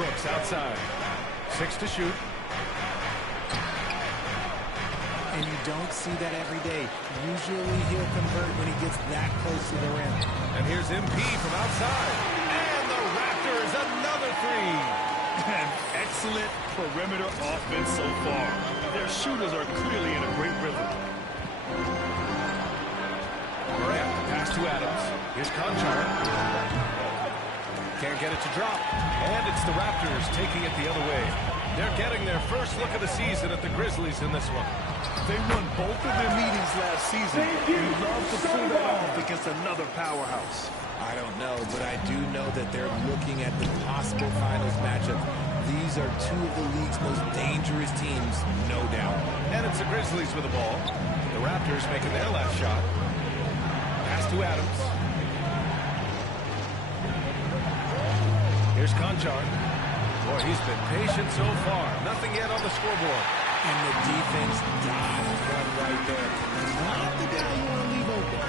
Brooks outside. 6 to shoot. And you don't see that every day. Usually he'll convert when he gets that close to the rim. And here's MP from outside. And the Raptors, another three. An excellent perimeter offense so far. Their shooters are clearly in a great rhythm. Morant, pass to Adams. Here's Conchar. Can't get it to drop. And it's the Raptors taking it the other way. They're getting their first look of the season at the Grizzlies in this one. They won both of their meetings last season. You love to pull that off against another powerhouse. I don't know, but I do know that they're looking at the possible finals matchup. These are two of the league's most dangerous teams, no doubt. And it's the Grizzlies with the ball. The Raptors making their last shot. Pass to Adams. Here's Conchar. Boy, he's been patient so far. Nothing yet on the scoreboard. And the defense dives one right there. Not the guy you want to leave open.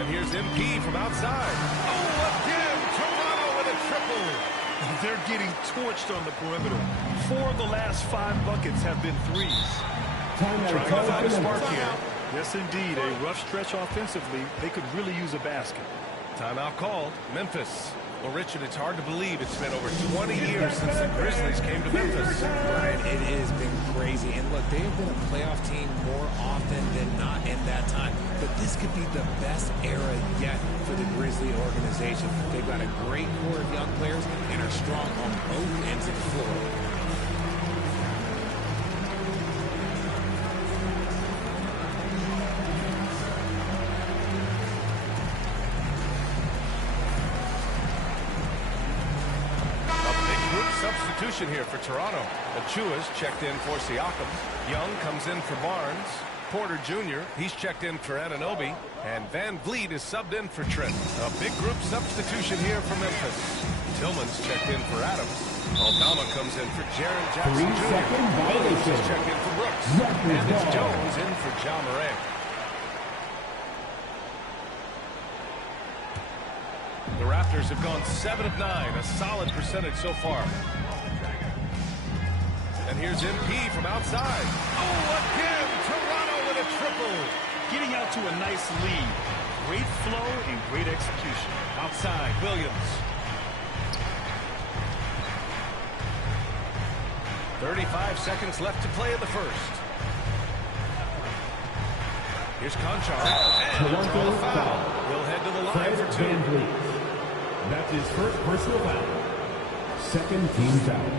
And here's MP from outside. Oh, again! Toronto with a triple. They're getting torched on the perimeter. 4 of the last 5 buckets have been threes. Trying to find a spark here. Yes, indeed. A rough stretch offensively. They could really use a basket. Timeout called. Memphis. Well, Richard, it's hard to believe it's been over 20 years since the Grizzlies came to Memphis. Right, it has been crazy. And look, they have been a playoff team more often than not in that time. But this could be the best era yet for the Grizzly organization. They've got a great core of young players and are strong on both ends of the floor. Substitution here for Toronto. Achua's checked in for Siakam. Young comes in for Barnes. Porter Jr., he's checked in for Anunoby. And Van Vliet is subbed in for Trent. A big group substitution here for Memphis. Tillman's checked in for Adams. Aldama comes in for Jaren Jackson Jr. Williams is checked in for Brooks. And it's Jones in for Ja Morant. The Raptors have gone 7 of 9, a solid percentage so far. And here's MP from outside. Oh, again, Toronto with a triple. Getting out to a nice lead. Great flow and great execution. Outside, Williams. 35 seconds left to play in the first. Here's Conchar. And a draw foul. He'll head to the line for 2. That's his first personal foul. Second team foul.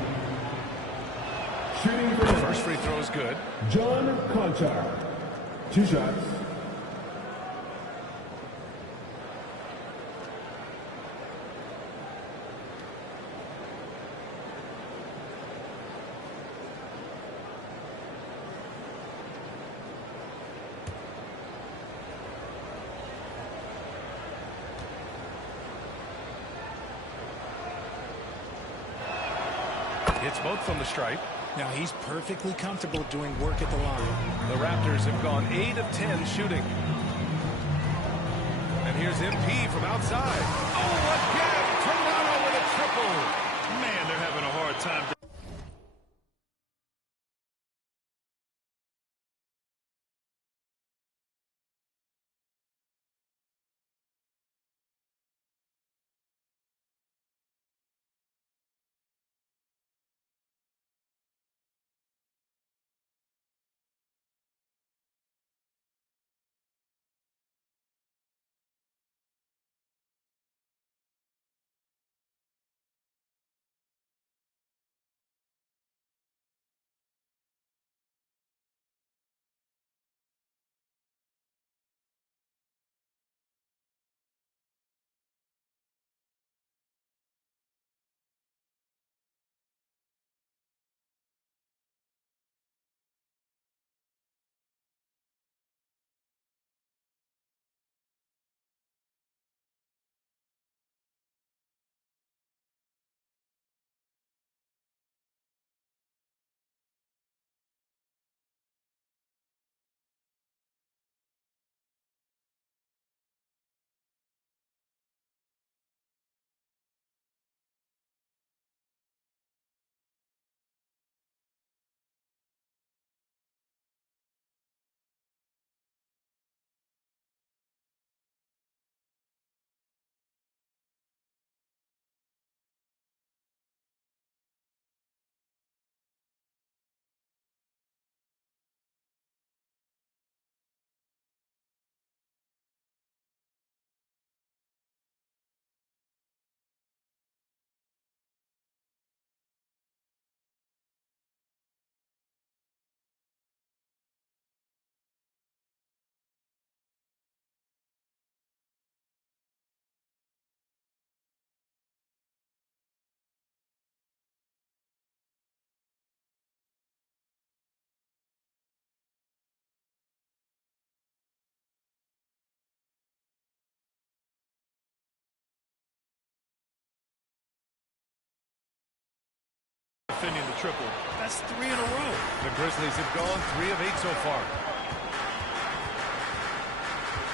Shooting for the first free throw is good. John Conchar. 2 shots. Hits both from the stripe. Now he's perfectly comfortable doing work at the line. The Raptors have gone 8 of 10 shooting. And here's MP from outside. Oh, again! Toronto with a triple. Man, they're having a hard time. defending the triple. That's 3 in a row. The Grizzlies have gone 3 of 8 so far.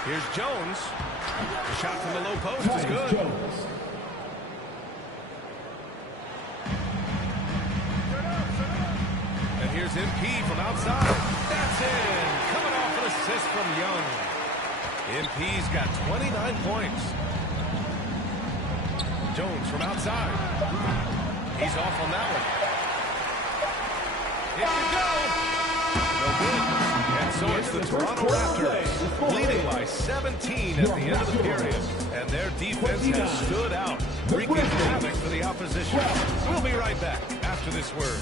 Here's Jones. The shot from the low post is good. And here's MP from outside. That's in. Coming off an assist from Young. MP's got 29 points. Jones from outside. He's off on that one. It can go. No good. And so it's the Toronto Raptors leading by 17 at the end of the period. And their defense has stood out, wreaking havoc for the opposition. We'll be right back after this word.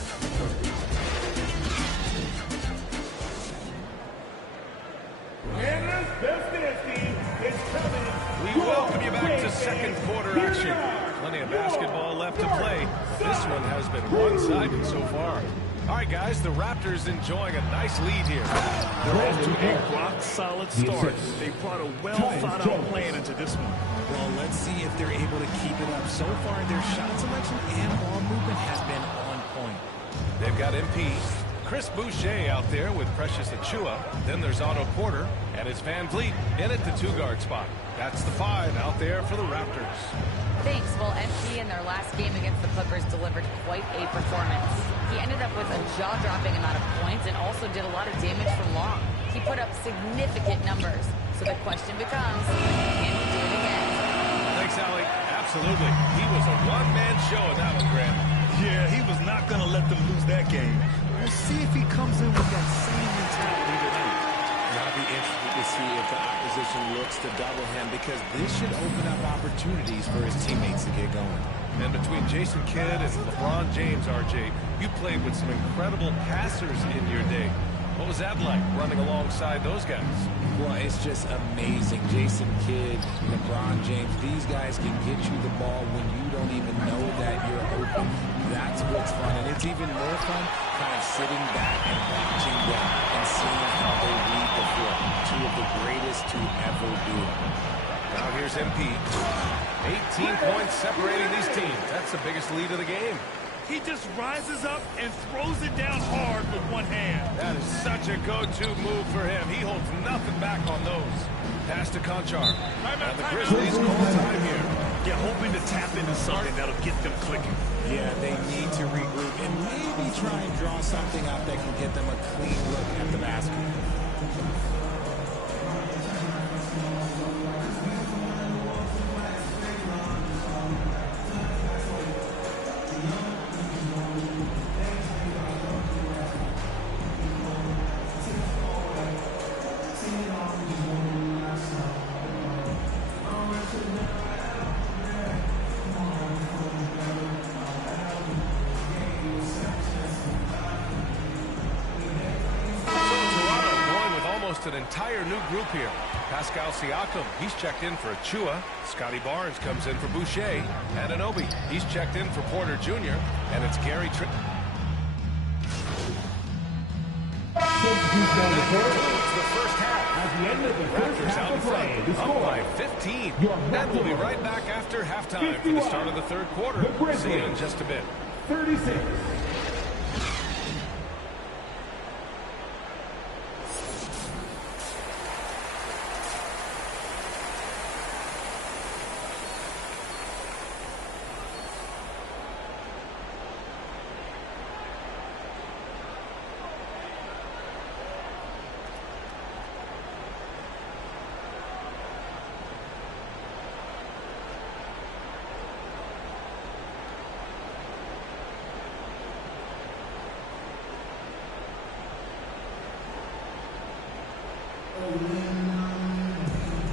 We welcome you back to second quarter action. Plenty of basketball left to play. This one has been one-sided so far. All right, guys, the Raptors enjoying a nice lead here. They're off to a rock-solid start. They brought a well-thought-out plan into this one. Well, let's see if they're able to keep it up. So far, their shot selection and ball movement has been on point. They've got MP, Chris Boucher out there with Precious Achiuwa. Then there's Otto Porter, and it's Van Vliet in at the 2-guard spot. That's the 5 out there for the Raptors. Thanks. Well, MP in their last game against the Clippers delivered quite a performance. He ended up with a jaw-dropping amount of points and also did a lot of damage from long. He put up significant numbers. So the question becomes, can he do it again? Thanks, Allie. Absolutely. He was a one-man show in that one, Grant. Yeah, he was not going to let them lose that game. We'll see if he comes in with that same mentality tonight. I'll be interested to see if the opposition looks to double him, because this should open up opportunities for his teammates to get going. And between Jason Kidd and LeBron James, RJ, you played with some incredible passers in your day. What was that like, running alongside those guys? Well, it's just amazing. Jason Kidd, LeBron James, these guys can get you the ball when you don't even know that you're open. That's what's fun. And it's even more fun kind of sitting back and watching them and seeing how they read the floor. Two of the greatest to ever do it. Now here's MP. 18 points separating these teams. That's the biggest lead of the game. He just rises up and throws it down hard with one hand. That is such a go-to move for him. He holds nothing back on those. Pass to Conchar. And the Grizzlies call time here. Yeah, hoping to tap into something that'll get them clicking. Yeah, they need to regroup and maybe try and draw something up that can get them a clean look at the basket. An entire new group here. Pascal Siakam, he's checked in for Achiuwa. Scotty Barnes comes in for Boucher. Anunoby, he's checked in for Porter Jr. And it's Gary Trent. Concludes the first half. At the end of the first Raptors half out in of play, front, the up score. by 15. And we'll be right back after halftime for the start of the third quarter. See you in just a bit. 36.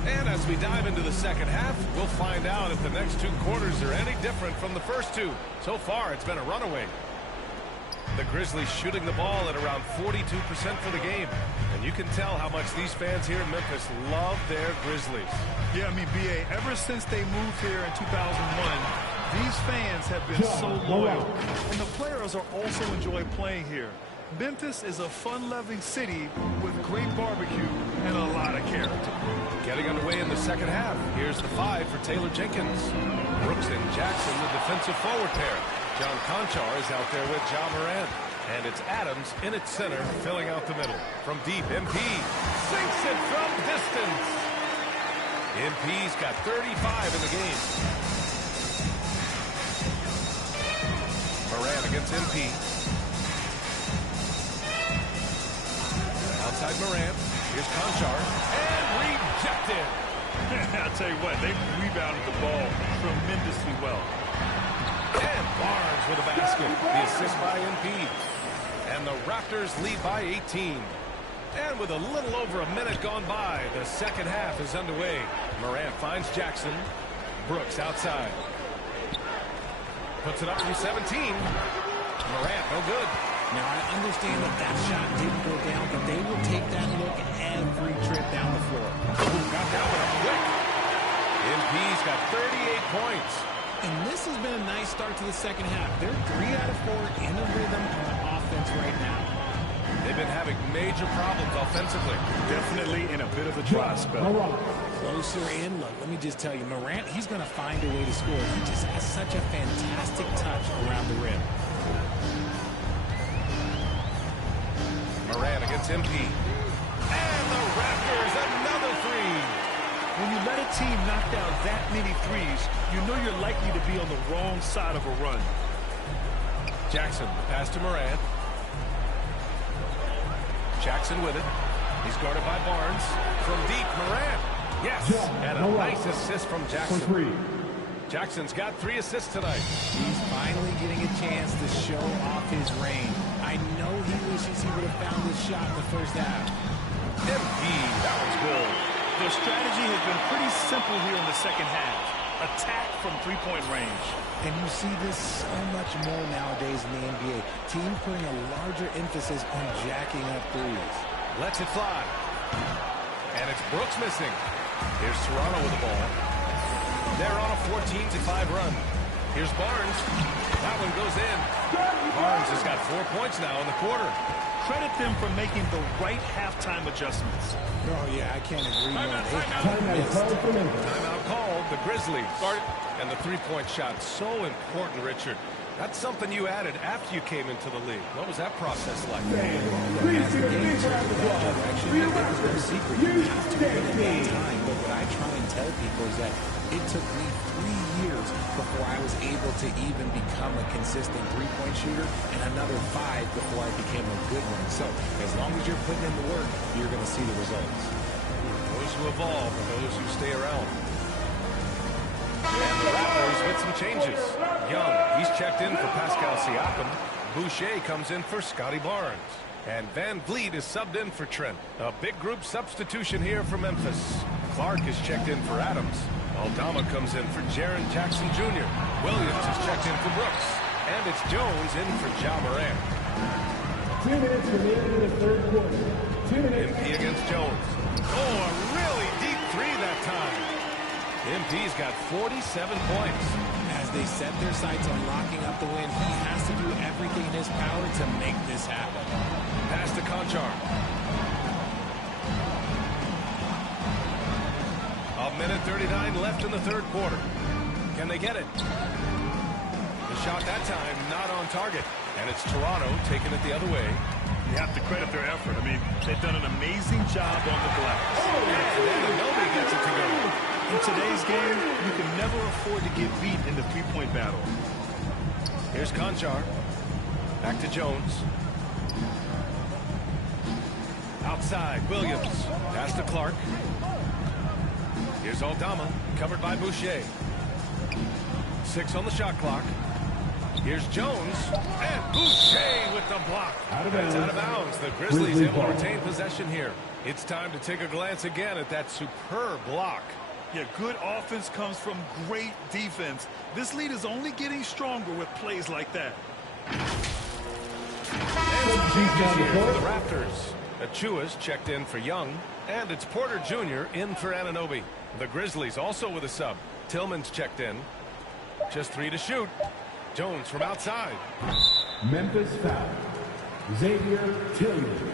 And as we dive into the second half, we'll find out if the next two quarters are any different from the first two. So far, it's been a runaway. The Grizzlies shooting the ball at around 42% for the game. And you can tell how much these fans here in Memphis love their Grizzlies. Yeah, I mean, B.A., ever since they moved here in 2001, these fans have been so loyal. And the players are also enjoy playing here. Memphis is a fun-loving city with great barbecue and a lot of character. Getting underway in the second half. Here's the 5 for Taylor Jenkins. Brooks and Jackson, the defensive forward pair. John Conchar is out there with Ja Morant. And it's Adams in its center, filling out the middle. From deep, MP sinks it from distance. MP's got 35 in the game. Morant against MP. Outside Morant. Here's Conchar. And rejected. I'll tell you what, they rebounded the ball tremendously well. And Barnes with a basket. The assist by MP. And the Raptors lead by 18. And with a little over a minute gone by, the second half is underway. Morant finds Jackson. Brooks outside. Puts it up from 17. Morant, no good. Now, I understand that shot didn't go down, but they will take that look every trip down the floor. Got that one quick. MP's got 38 points. And this has been a nice start to the second half. They're 3 out of 4 in a rhythm on offense right now. They've been having major problems offensively. Definitely in a bit of a dry spell. Closer in. Look, let me just tell you, Morant, he's going to find a way to score. He just has such a fantastic touch around the rim. Morant against MP. And the Raptors, another three. When you let a team knock down that many threes, you know you're likely to be on the wrong side of a run. Jackson, the pass to Morant. Jackson with it. He's guarded by Barnes. From deep, Morant. Yes, and a nice assist from Jackson. Jackson's got 3 assists tonight. He's finally getting a chance to show off his range. I know he wishes he would have found this shot in the first half. MP, that was good. Their strategy has been pretty simple here in the second half. Attack from three-point range. And you see this so much more nowadays in the NBA. Teams putting a larger emphasis on jacking up threes. Lets it fly. And it's Brooks missing. Here's Toronto with the ball. They're on a 14-5 run. Here's Barnes. That one goes in. Barnes has got 4 points now in the quarter. Credit them for making the right halftime adjustments. Oh, yeah, I can't agree more. Timeout called. The Grizzlies. And the three-point shot, so important, Richard. That's something you added after you came into the league. What was that process like? As the game turned that direction, there was no secret. You have to win at that time. But what I try and tell people is that it took me 3 years before I was able to even become a consistent three-point shooter, and another 5 before I became a good one. So as long as you're putting in the work, you're going to see the results. Those who evolve and those who stay around. And the Raptors with some changes. Young, he's checked in for Pascal Siakam. Boucher comes in for Scotty Barnes. And Van Vliet is subbed in for Trent. A big group substitution here for Memphis. Clark is checked in for Adams. Aldama comes in for Jaren Jackson Jr. Williams is checked in for Brooks. And it's Jones in for Ja Morant. 2 minutes remaining in the third quarter. 2 minutes. MP against Jones. Oh, a really deep three that time. MP's got 47 points. As they set their sights on locking up the win, he has to do everything in his power to make this happen. Pass to Conchar. A minute 39 left in the third quarter. Can they get it? The shot that time not on target. And it's Toronto taking it the other way. You have to credit their effort. I mean, they've done an amazing job on the glass. And then nobody gets it to go. In today's game, you can never afford to get beat in the three-point battle. Here's Conchar. Back to Jones. Outside, Williams. Pass to Clark. Here's Aldama, covered by Boucher. 6 on the shot clock. Here's Jones, and Boucher with the block. That's out of bounds. The Grizzlies able to retain possession here. It's time to take a glance again at that superb block. Yeah, good offense comes from great defense. This lead is only getting stronger with plays like that. And some changes here for the Raptors. Achua's checked in for Young, and it's Porter Jr. in for Anunoby. The Grizzlies also with a sub. Tillman's checked in. Just 3 to shoot. Jones from outside. Memphis foul. Xavier Tillman.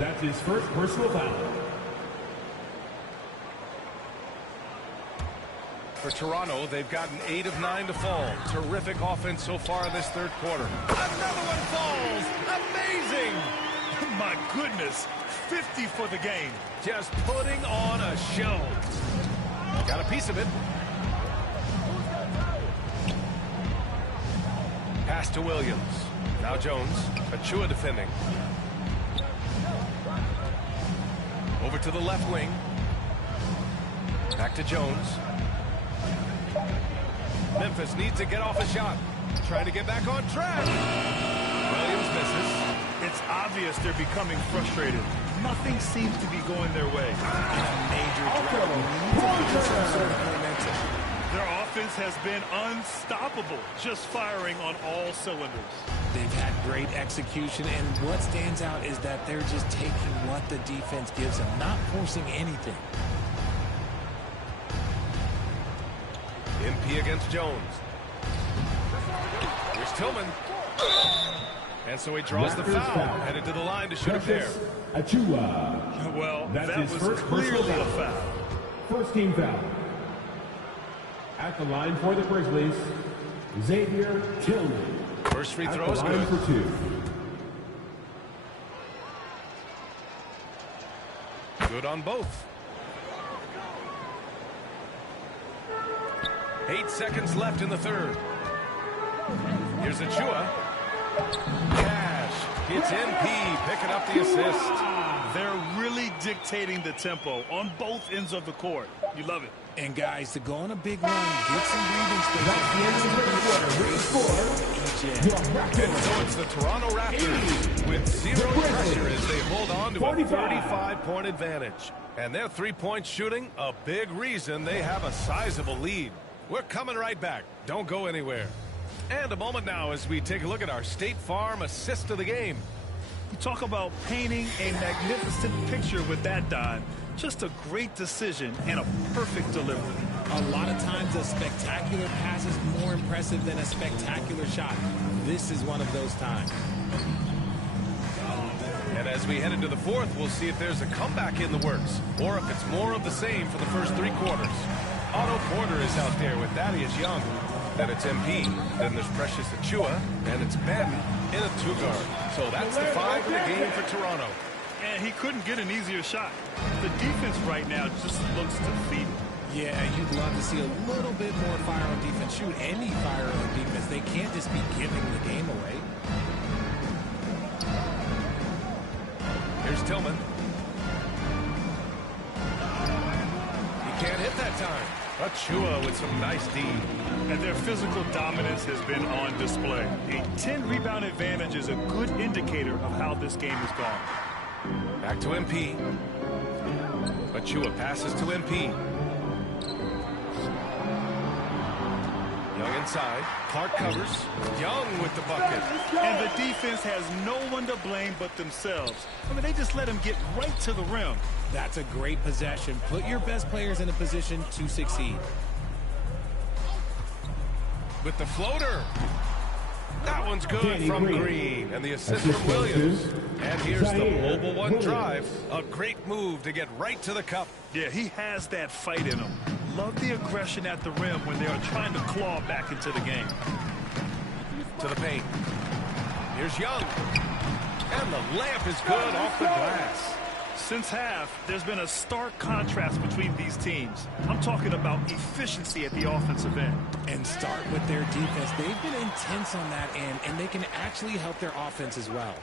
That's his first personal foul. For Toronto, they've gotten 8 of 9 to fall. Terrific offense so far in this third quarter. Another one falls. Amazing. My goodness, 50 for the game. Just putting on a show. Got a piece of it. Pass to Williams. Now Jones. Achua defending. Over to the left wing. Back to Jones. Memphis needs to get off a shot. Trying to get back on track. Williams misses. It's obvious they're becoming frustrated. Nothing seems to be going their way. Their offense has been unstoppable, just firing on all cylinders. They've had great execution, and what stands out is that they're just taking what the defense gives them, not forcing anything. MP against Jones. Here's Tillman. And so he draws the foul. Headed to the line to shoot a pair. Achua. Well, That's that his was first clearly personal a foul. foul. First team foul. At the line for the Grizzlies, Xavier Tillman. First free throw is At the line good. for 2. Good on both. 8 seconds left in the third. Here's Achua. Cash. It's MP picking up the assist. They're really dictating the tempo on both ends of the court. You love it. And guys, to go on a big run, get some breathing space. That's the end of the quarter. With the score, your record. And so it's the Toronto Raptors with zero pressure as they hold on to a 35-point advantage. And their three-point shooting, a big reason they have a sizable lead. We're coming right back. Don't go anywhere. And a moment now as we take a look at our State Farm assist of the game. You talk about painting a magnificent picture with that, Don. Just a great decision and a perfect delivery. A lot of times a spectacular pass is more impressive than a spectacular shot. This is one of those times. And as we head into the fourth, we'll see if there's a comeback in the works or if it's more of the same for the first 3 quarters. Otto Porter is out there with Thaddeus Young. Then it's MP. Then there's Precious Achua. And it's Ben in a 2-guard. So that's the 5 in the game for Toronto. And he couldn't get an easier shot. The defense right now just looks defeated. Yeah, you'd love to see a little bit more fire on defense. Shoot, any fire on defense. They can't just be giving the game away. Here's Tillman. He can't hit that time. Achua with some nice D. And their physical dominance has been on display. A 10-rebound advantage is a good indicator of how this game has gone. Back to MP. Achua passes to MP. Young inside. Clark covers. Young with the bucket. And the defense has no one to blame but themselves. I mean, they just let him get right to the rim. That's a great possession. Put your best players in a position to succeed. With the floater. That one's good Danny from Green. Green. And the assist Assist from Williams. goes to And here's the Zaire mobile one Williams. drive. A great move to get right to the cup. Yeah, he has that fight in him. Love the aggression at the rim when they are trying to claw back into the game. To the paint. Here's Young. And the layup is good off the glass. Since half, there's been a stark contrast between these teams. I'm talking about efficiency at the offensive end. And start with their defense. They've been intense on that end, and they can actually help their offense as well.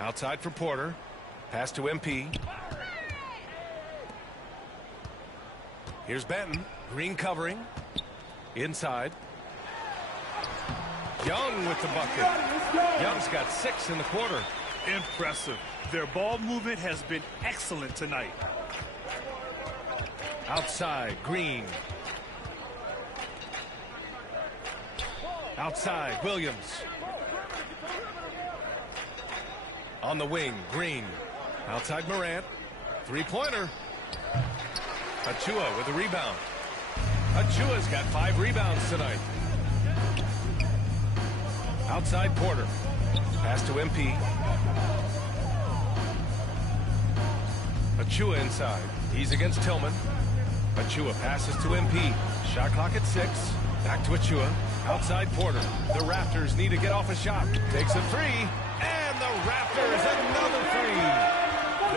Outside for Porter. Pass to MP. Here's Benton. Green covering. Inside. Young with the bucket. Young's got 6 in the quarter. Impressive. Their ball movement has been excellent tonight. Outside, Green. Outside, Williams. On the wing, Green. Outside, Morant. Three-pointer. Achua with the rebound. Achua's got 5 rebounds tonight. Outside, Porter. Pass to MP. Achua inside. He's against Tillman. Achua passes to MP. Shot clock at 6. Back to Achua. Outside Porter. The Raptors need to get off a shot. Takes a three. And the Raptors another three.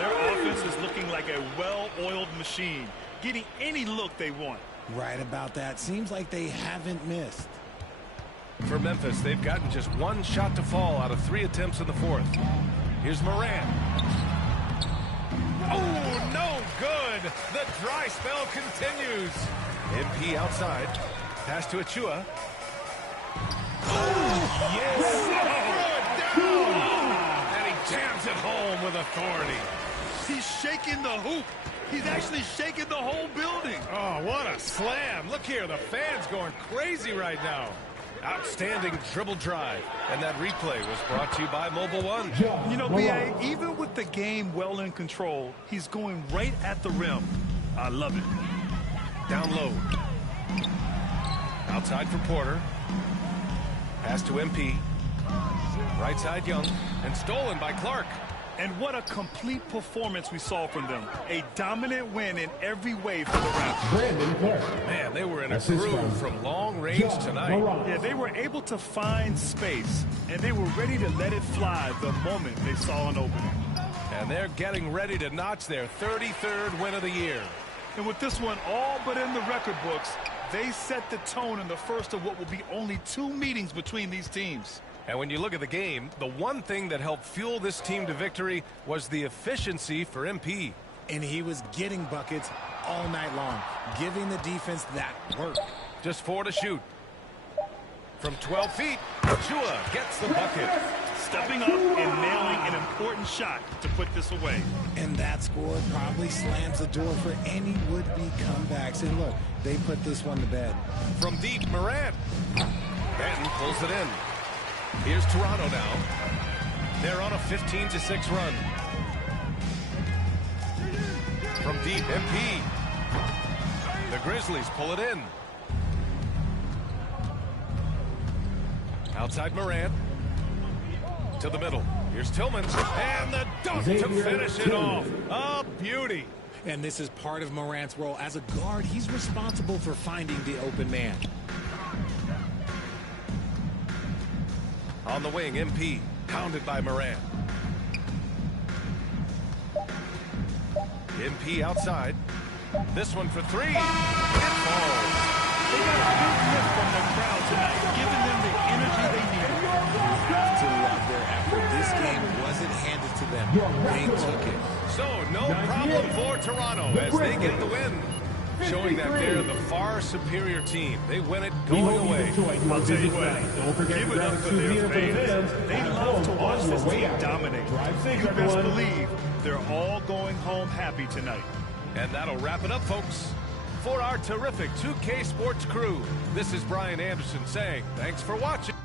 Their offense is looking like a well-oiled machine, getting any look they want. Right about that. Seems like they haven't missed. For Memphis, they've gotten just one shot to fall out of 3 attempts in the fourth. Here's Morant. Oh, no good. The dry spell continues. MP outside. Pass to Achua. Oh, yes. Throw it down. And he jams it home with authority. He's shaking the hoop. He's actually shaking the whole building. Oh, what a slam. Look here, the fans going crazy right now. Outstanding dribble drive. And that replay was brought to you by Mobile One. You know, B.A., even with the game well in control, he's going right at the rim. I love it. Down low. Outside for Porter. Pass to MP. Right side Young. And stolen by Clark. And what a complete performance we saw from them. A dominant win in every way for the Raptors. Brandon Clark. Man, they were in a groove from long range tonight. Yeah, they were able to find space, and they were ready to let it fly the moment they saw an opening. And they're getting ready to notch their 33rd win of the year. And with this one all but in the record books, they set the tone in the first of what will be only 2 meetings between these teams. And when you look at the game, the one thing that helped fuel this team to victory was the efficiency for MP. And he was getting buckets all night long, giving the defense that work. Just 4 to shoot. From 12 feet, Achua gets the bucket. Stepping up and nailing an important shot to put this away. And that score probably slams the door for any would-be comebacks. And look, they put this one to bed. From deep, Morant. Benton pulls it in. Here's Toronto now. They're on a 15-6 run. From deep, MP. The Grizzlies pull it in. Outside Morant. To the middle. Here's Tillman. And the dunk to finish it off. A beauty. And this is part of Morant's role. As a guard, he's responsible for finding the open man. On the wing, MP, pounded by Morant. MP outside. This one for 3. It falls. They got a big lift from the crowd tonight, giving them the energy they needed. You have to love their effort. This game wasn't handed to them. They took it. So, no problem for Toronto as they get the win. Showing that they're the far superior team. They win it going away. I'll tell you what, Don't forget give to it grab up a for their souvenir for the fans. fans. They At love to home watch on your this way team out. dominate. Drive safe, You best everyone. believe they're all going home happy tonight. And that'll wrap it up, folks. For our terrific 2K Sports crew, this is Brian Anderson saying thanks for watching.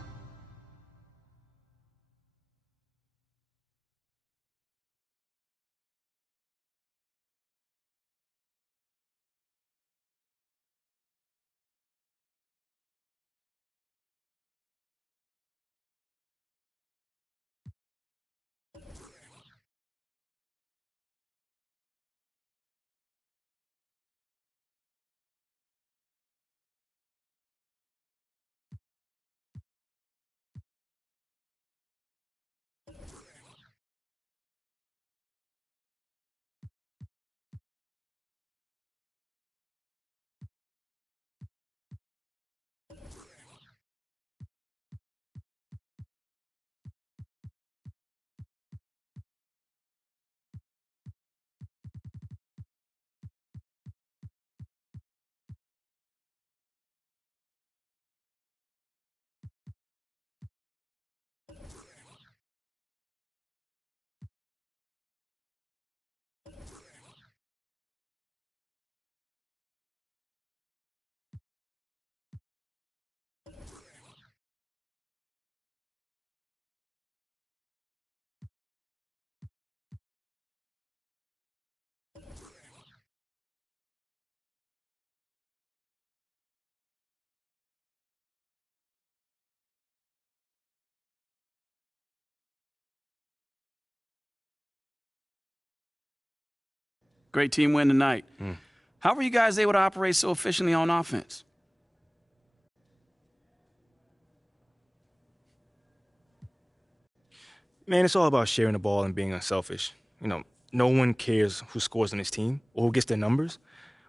Great team win tonight. How were you guys able to operate so efficiently on offense? Man, it's all about sharing the ball and being unselfish. You know, no one cares who scores on his team or who gets their numbers.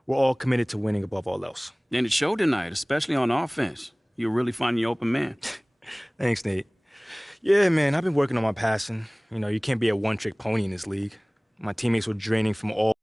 We're all committed to winning above all else. And it showed tonight, especially on offense. You're really finding your open man. Thanks, Nate. Yeah, man, I've been working on my passing. You know, you can't be a one-trick pony in this league. My teammates were draining from all.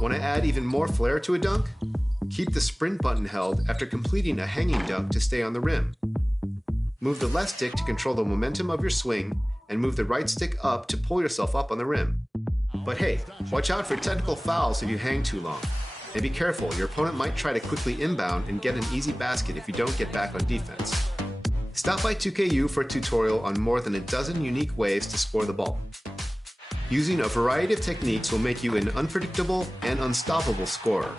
Want to add even more flair to a dunk? Keep the sprint button held after completing a hanging dunk to stay on the rim. Move the left stick to control the momentum of your swing, and move the right stick up to pull yourself up on the rim. But hey, watch out for technical fouls if you hang too long. And be careful, your opponent might try to quickly inbound and get an easy basket if you don't get back on defense. Stop by 2KU for a tutorial on more than a dozen unique ways to score the ball. Using a variety of techniques will make you an unpredictable and unstoppable scorer.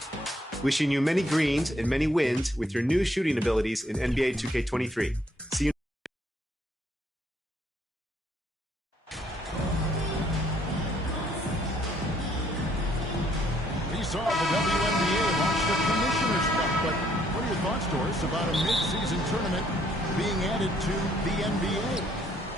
Wishing you many greens and many wins with your new shooting abilities in NBA 2K23. See you. We saw the WNBA launch the Commissioner's Cup, but what are your thoughts, Doris, about a mid-season tournament being added to the NBA?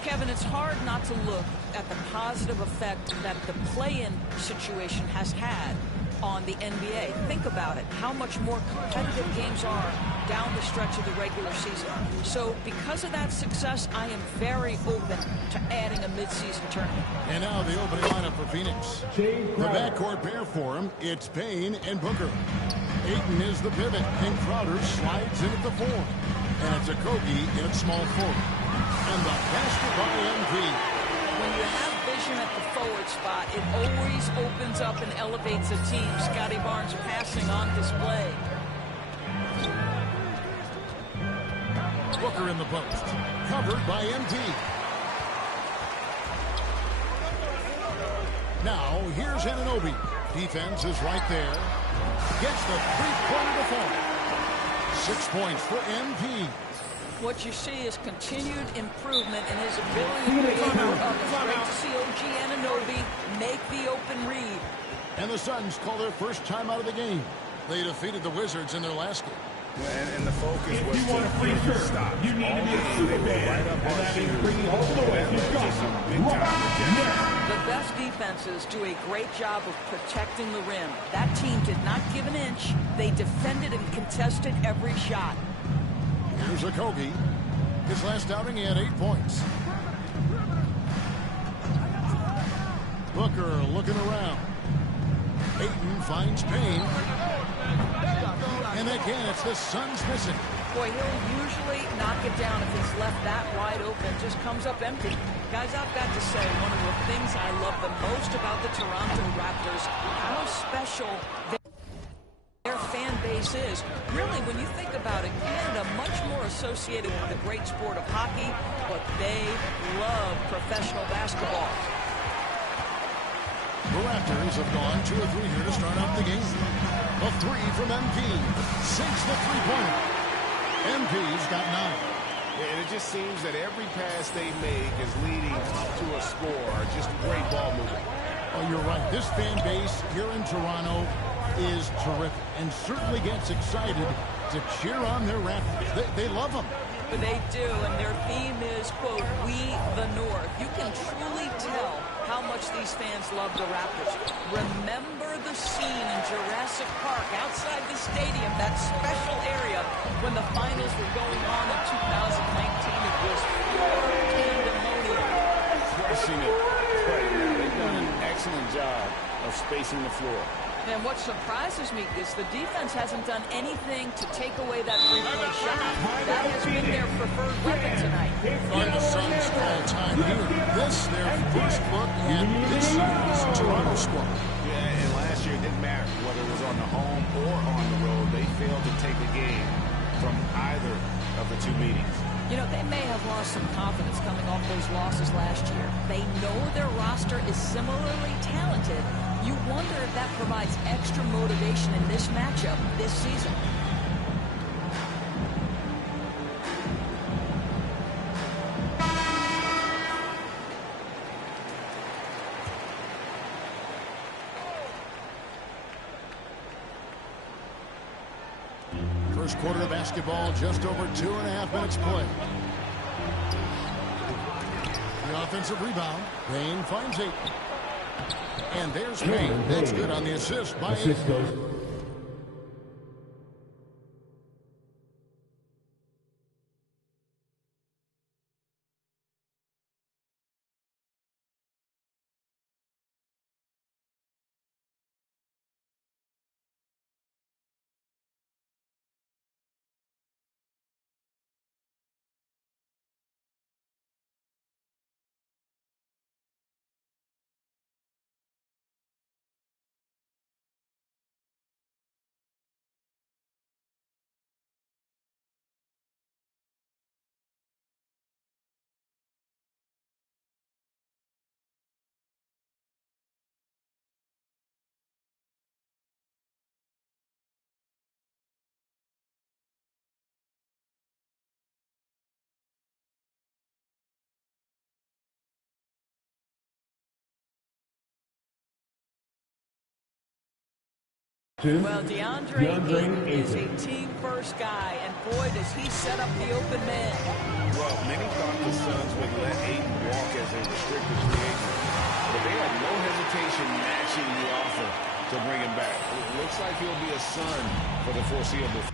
Kevin, it's hard not to look at the positive effect that the play-in situation has had on the NBA. Think about it. How much more competitive games are down the stretch of the regular season. So because of that success, I am very open to adding a midseason tournament. And now the opening lineup for Phoenix. The backcourt pair for him, it's Payne and Booker. Ayton is the pivot, and Crowder slides in at the 4. And it's Okogie in at small forward. And the basket by MP. When you have vision at the forward spot, it always opens up and elevates a team. Scotty Barnes passing on display. Booker in the post. Covered by MP. Now, here's Anunoby. Defense is right there. Gets the three-pointer to fall. 6 points for MP. What you see is continued improvement in his ability to create up. It's great to see OG Anunoby make the open read. And the Suns call their first time out of the game. They defeated the Wizards in their last game. And the focus was to stop. You need to be a Superman, and that means bringing all the way. You've got some big time. The best defenses do a great job of protecting the rim. That team did not give an inch. They defended and contested every shot. Here's Okogie. His last outing, he had 8 points. Booker looking around. Ayton finds Payne. And again, it's the Suns missing. Boy, he'll usually knock it down if it's left that wide open. Just comes up empty. Guys, I've got to say, one of the things I love the most about the Toronto Raptors, how special their fan base is. Really, when you think about it, Canada much more associated with the great sport of hockey, but they love professional basketball. The Raptors have gone 2 or 3 here to start out the game. A 3 from MP. Sinks the three-pointer. MP's got 9. And it just seems that every pass they make is leading to a score. Just great ball movement. Oh, you're right. This fan base here in Toronto is terrific and certainly gets excited to cheer on their Raptors. They love them. But they do, and their theme is, quote, "We the North." You can truly tell how much these fans love the Raptors. Remember the scene in Jurassic Park outside the stadium, that special area when the finals were going on in 2019. It was pure pandemonium. Crushing it right now. They've done an excellent job of spacing the floor. And what surprises me is the defense hasn't done anything to take away that three-point shot. That has been their preferred weapon tonight. On the Suns call time here. This, their first look at this season's Toronto squad. Yeah, and last year it didn't matter whether it was on the home or on the road. They failed to take the game from either of the two meetings. You know, they may have lost some confidence coming off those losses last year. They know their roster is similarly talented. You wonder if that provides extra motivation in this matchup this season. First quarter of basketball, just over 2.5 minutes play. The offensive rebound. Payne finds Ayton. And there's Payne. That's good on the assist by Ayton. Well, DeAndre is a team-first guy, and boy, does he set up the open man. Well, many thought the Suns would let Ayton walk as a restricted free agent, but they had no hesitation matching the offer to bring him back. It looks like he'll be a Sun for the foreseeable future.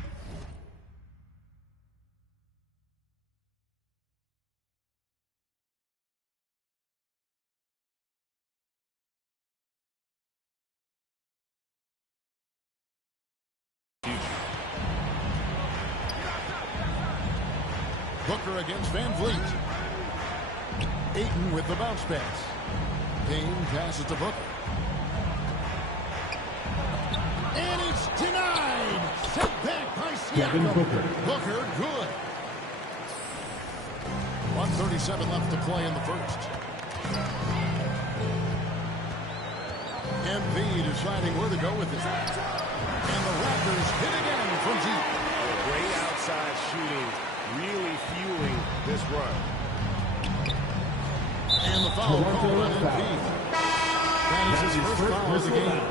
Booker against Van Vliet. Ayton with the bounce pass. Payne passes to Booker. And it's denied. Sent back by Siakam. Booker, good. 1:37 left to play in the first. MP deciding where to go with it. And the Raptors hit again from deep. Great outside shooting, really fueling this run. And the foul called on MP. That is his first foul of the game.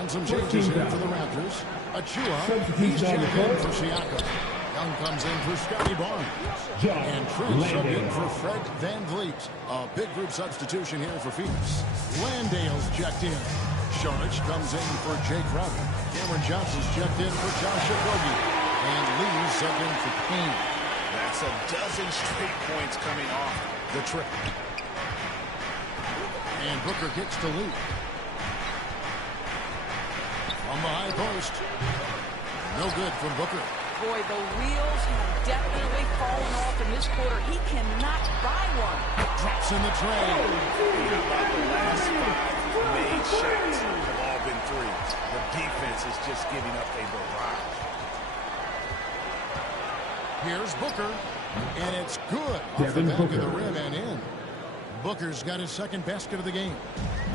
And some changes in for the Raptors. Achua, he's checked in for Siakam. Young comes in for Scotty Barnes. And Trent subbed in for Fred Van Vliet. A big group substitution here for Phoenix. Landale's checked in. Saric comes in for Jay Crowder. Cameron Johnson's checked in for Josh Okogie. And Lee subbed in for Payne. That's a dozen straight points coming off the trip. And Booker gets to Lee. From the high post. No good from Booker. Boy, the wheels have definitely fallen off in this quarter. He cannot buy one. Drops in the tray. How about the last 5 made shots have all been threes. The defense is just giving up a barrage. Here's Booker. And it's good. Off the back of the rim and in. Booker's got his second basket of the game.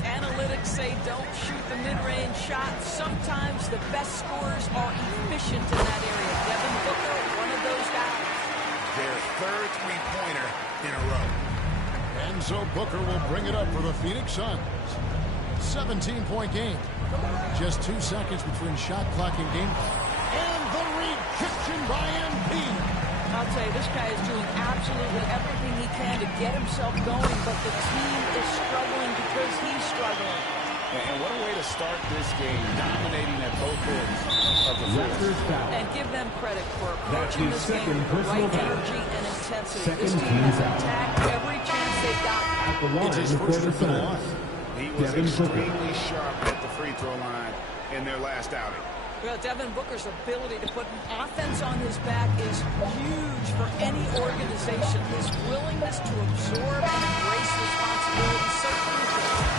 Analytics say don't shoot the mid-range shot. Sometimes the best scorers are efficient in that area. Devin Booker, one of those guys. Their third three-pointer in a row. And so Booker will bring it up for the Phoenix Suns. 17-point game. Just 2 seconds between shot clock and game. And the rejection by MP. I'll tell you, this guy is doing absolutely everything he can to get himself going, but the team is struggling because he's struggling. And what a way to start this game, dominating at both ends of the floor. And give them credit for approaching this game with the right energy and intensity. This team has attacked every chance they've got. It's his first trip in a while. He was extremely sharp at the free throw line in their last outing. Well, Devin Booker's ability to put an offense on his back is huge for any organization. His willingness to absorb and embrace responsibility certainly is.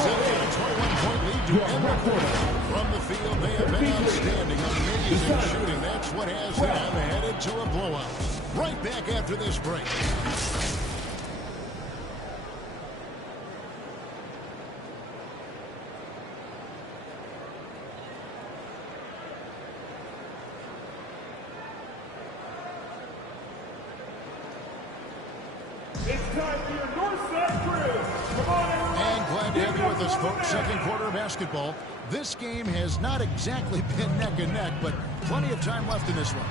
Sitting at a 21-point lead to end the quarter. From the field, they have been outstanding, amazing shooting. That's what has them headed to a blowout. Right back after this break. And glad to have you with us, folks. Second quarter basketball. This game has not exactly been neck and neck, but plenty of time left in this one.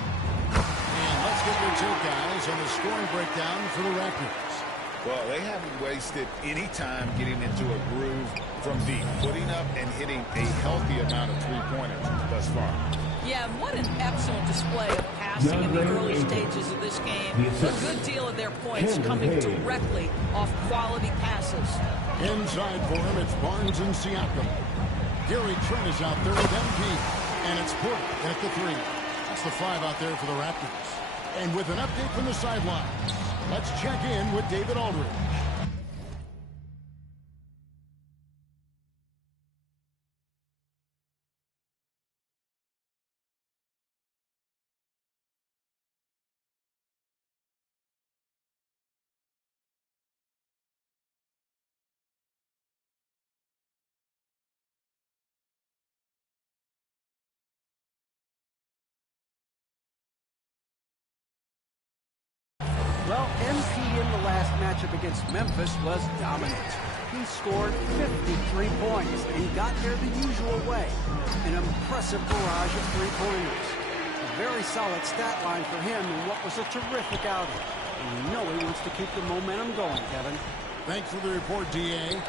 And let's get your take, guys, on the scoring breakdown for the Raptors. Well, they haven't wasted any time getting into a groove from deep, putting up and hitting a healthy amount of three-pointers thus far. Yeah, what an excellent display of passing in the early stages of this game. A good deal of their points coming directly off quality passes. Inside for him, it's Barnes and Siakam. Gary Trent is out there with MP. And it's Porter at the 3. That's the 5 out there for the Raptors. And with an update from the sideline, let's check in with David Aldridge. Well, MP in the last matchup against Memphis was dominant. he scored 53 points and got there the usual way. An impressive barrage of three-pointers. A very solid stat line for him in what was a terrific outing. And you know he wants to keep the momentum going, Kevin. Thanks for the report, D.A.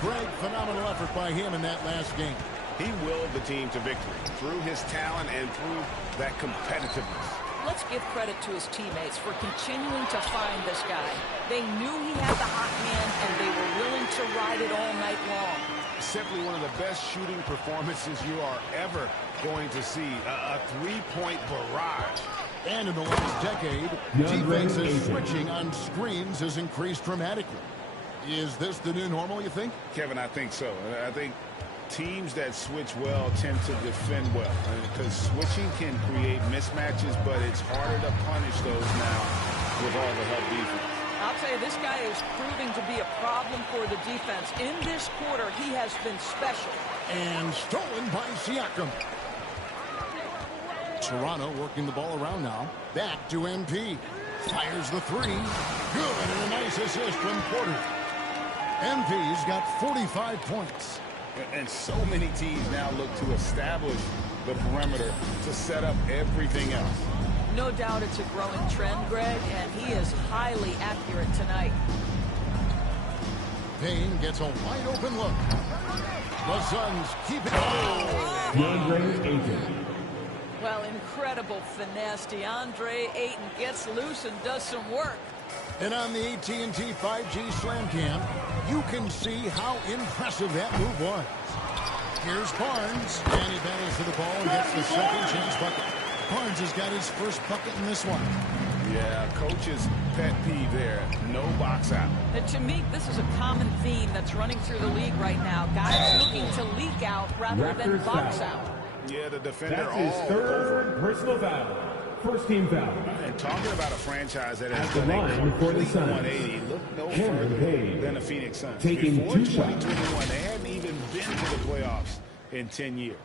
Greg, phenomenal effort by him in that last game. He willed the team to victory through his talent and through that competitiveness. Let's give credit to his teammates for continuing to find this guy. They knew he had the hot hand, and they were willing to ride it all night long. Simply one of the best shooting performances you are ever going to see. A three-point barrage. And in the last decade, defenses switching on screens has increased dramatically. Is this the new normal, you think? Kevin, I think so. I think teams that switch well tend to defend well. Because switching can create mismatches, but it's harder to punish those now with all the help defense. I'll tell you, this guy is proving to be a problem for the defense. In this quarter, he has been special. And stolen by Siakam. Toronto working the ball around now. Back to MP. Fires the three. Good, and a nice assist from Porter. MP's got 45 points. And so many teams now look to establish the perimeter to set up everything else. No doubt it's a growing trend, Greg, and he is highly accurate tonight. Payne gets a wide open look. The Suns keep it. Oh! Well, incredible finesse. DeAndre Ayton gets loose and does some work. And on the AT&T 5G Slam Cam, you can see how impressive that move was. Here's Barnes, and he battles to the ball and gets the second chance bucket. Barnes has got his first bucket in this one. Yeah, coach's pet peeve there. No box out. And to me, this is a common theme that's running through the league right now. Guys looking to leak out rather than box out. Yeah, the defender That's his third personal foul. First team foul. And talking about a franchise that has done a complete 180, look no further than the Phoenix Suns. Taking Before 2 shots. 2021, they hadn't even been to the playoffs in 10 years.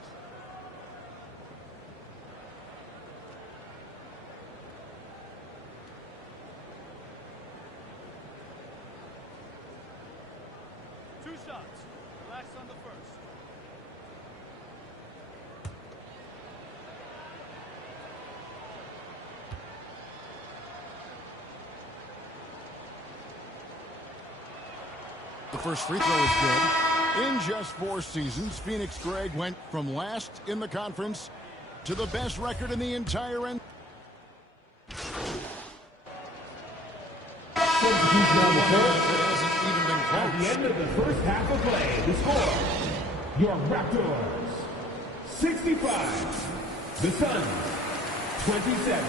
The first free throw is good. In just 4 seasons, Phoenix, Greg, went from last in the conference to the best record in the entire end. At the end of the first half of play, the score, your Raptors, 65. The Suns, 27.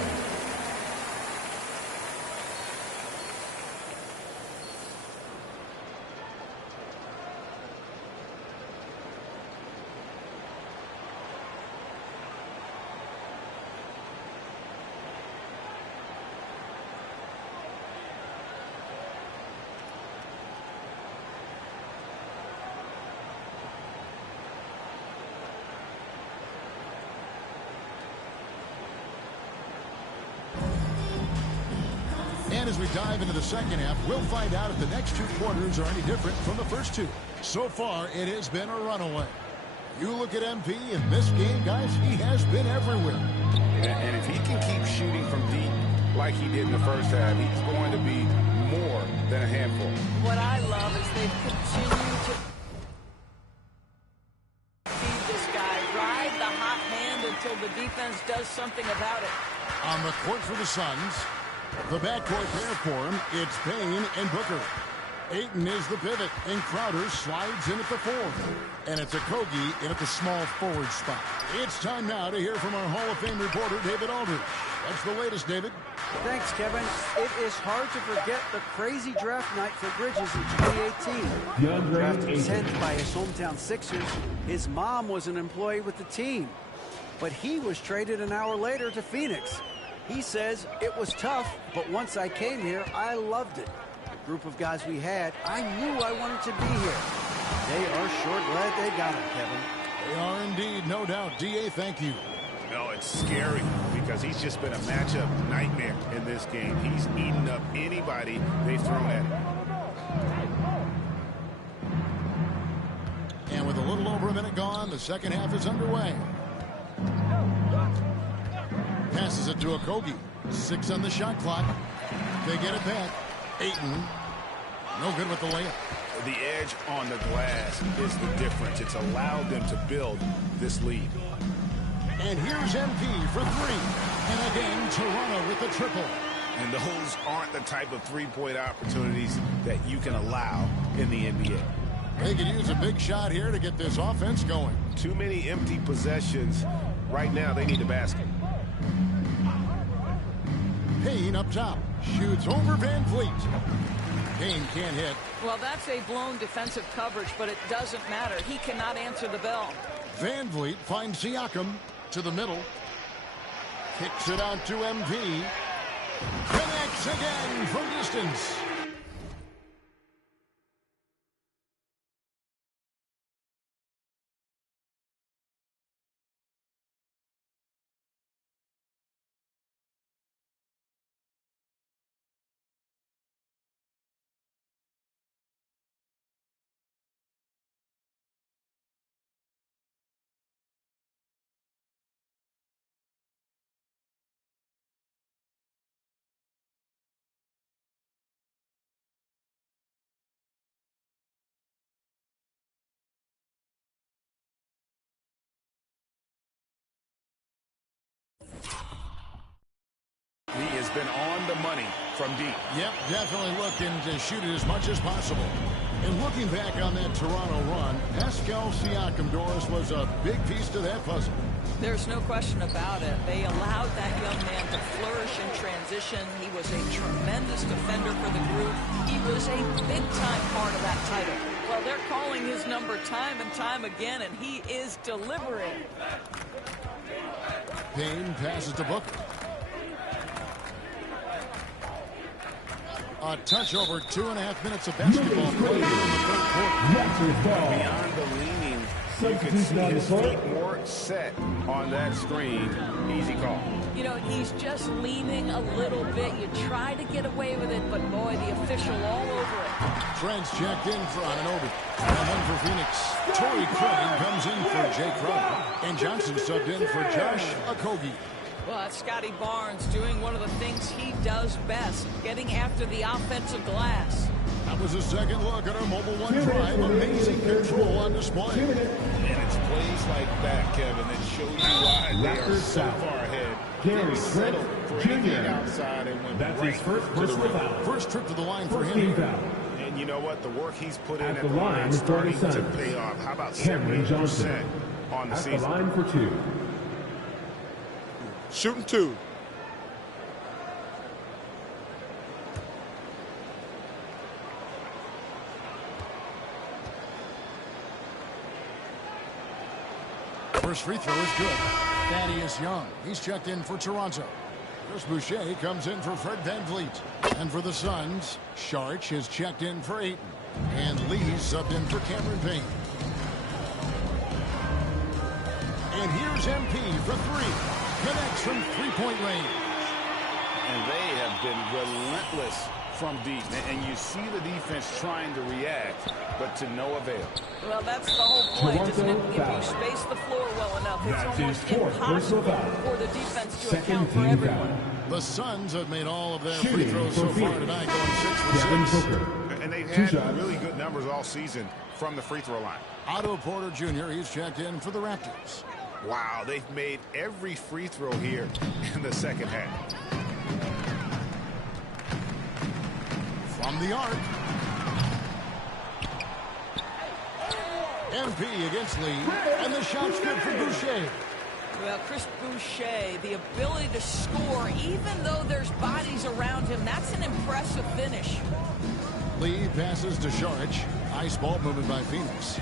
And as we dive into the second half, we'll find out if the next 2 quarters are any different from the first 2. So far, it has been a runaway. You look at MP in this game, guys, he has been everywhere. And if he can keep shooting from deep like he did in the first half, he's going to be more than a handful. What I love is they've continued to feed this guy, ride the hot hand until the defense does something about it. On the court for the Suns, the backcourt there for him, it's Payne and Booker. Ayton is the pivot, and Crowder slides in at the 4. And it's Okogie in at the small forward spot. It's time now to hear from our Hall of Fame reporter, David Aldridge. What's the latest, David? Thanks, Kevin. It is hard to forget the crazy draft night for Bridges in 2018. Drafted 10th by his hometown Sixers, his mom was an employee with the team. But he was traded an hour later to Phoenix. He says, it was tough, but once I came here, I loved it. The group of guys we had, I knew I wanted to be here. They are sure glad they got him, Kevin. They are indeed, no doubt. D.A., thank you. No, it's scary because he's just been a matchup nightmare in this game. He's eaten up anybody they've thrown at him. minute gone. The second half is underway. Passes it to Okogie. 6 on the shot clock. They get it back. Ayton. No good with the layup. The edge on the glass is the difference. It's allowed them to build this lead. And here's MP for 3. And again, Toronto with the triple. And those aren't the type of three-point opportunities that you can allow in the NBA. They could use a big shot here to get this offense going. Too many empty possessions. Right now, they need the basket. Payne up top. Shoots over Van Vliet. Payne can't hit. Well, that's a blown defensive coverage, but it doesn't matter. He cannot answer the bell. Van Vliet finds Siakam to the middle. Kicks it out to MP. Connects again from distance. He has been on the money from deep. Yep, definitely looking to shoot it as much as possible. And looking back on that Toronto run, Pascal Siakam, Doris, was a big piece to that puzzle. There's no question about it. They allowed that young man to flourish in transition. He was a tremendous defender for the group. He was a big-time part of that title. Well, they're calling his number time and time again, and he is delivering. Payne passes to Booker. A touch over 2.5 minutes of basketball played in the third quarter. Beyond the leaning, you can see his feet more set on that screen. Easy call. You know, he's just leaning a little bit. You try to get away with it, but boy, the official all over it. Trent's checked in for Anunoby. And then for Phoenix, Torrey Craig comes in for Jay Crowder. And Johnson subbed in for Josh Okogie. Well, that's Scotty Barnes doing one of the things he does best, getting after the offensive glass. That was a second look at our Mobile One Drive. Amazing control on display. And it's plays like that, Kevin, that show you why they are so far ahead. Gary settled for anything outside and went That's right his first to the personal rim. foul. First trip to the line for him. And you know what? The work he's put in At at the the line line is for the starting to Suns. pay off. How about Cameron 78% Johnson. on the At the season? line for 2. Shooting 2. First free throw is good. Thaddeus Young. He's checked in for Toronto. Chris Boucher comes in for Fred Van Vliet. And for the Suns, Sharch is checked in for Ayton. And Lee subbed in for Cameron Payne. And here's MP for 3. Connects from three-point range. And they have been relentless from deep. And you see the defense trying to react, but to no avail. Well, that's the whole point, isn't it? If you space the floor well enough, it's almost impossible for the defense to account for everyone. The Suns have made all of their free throws so far tonight, going 6 for 6. And they've had really good numbers all season from the free throw line. Otto Porter Jr., he's checked in for the Raptors. Wow, they've made every free throw here in the second half. From the arc. MP against Lee. And the shot's good for Boucher. Well, Chris Boucher, the ability to score, even though there's bodies around him, that's an impressive finish. Lee passes to Sharch. Ice ball movement by Phoenix.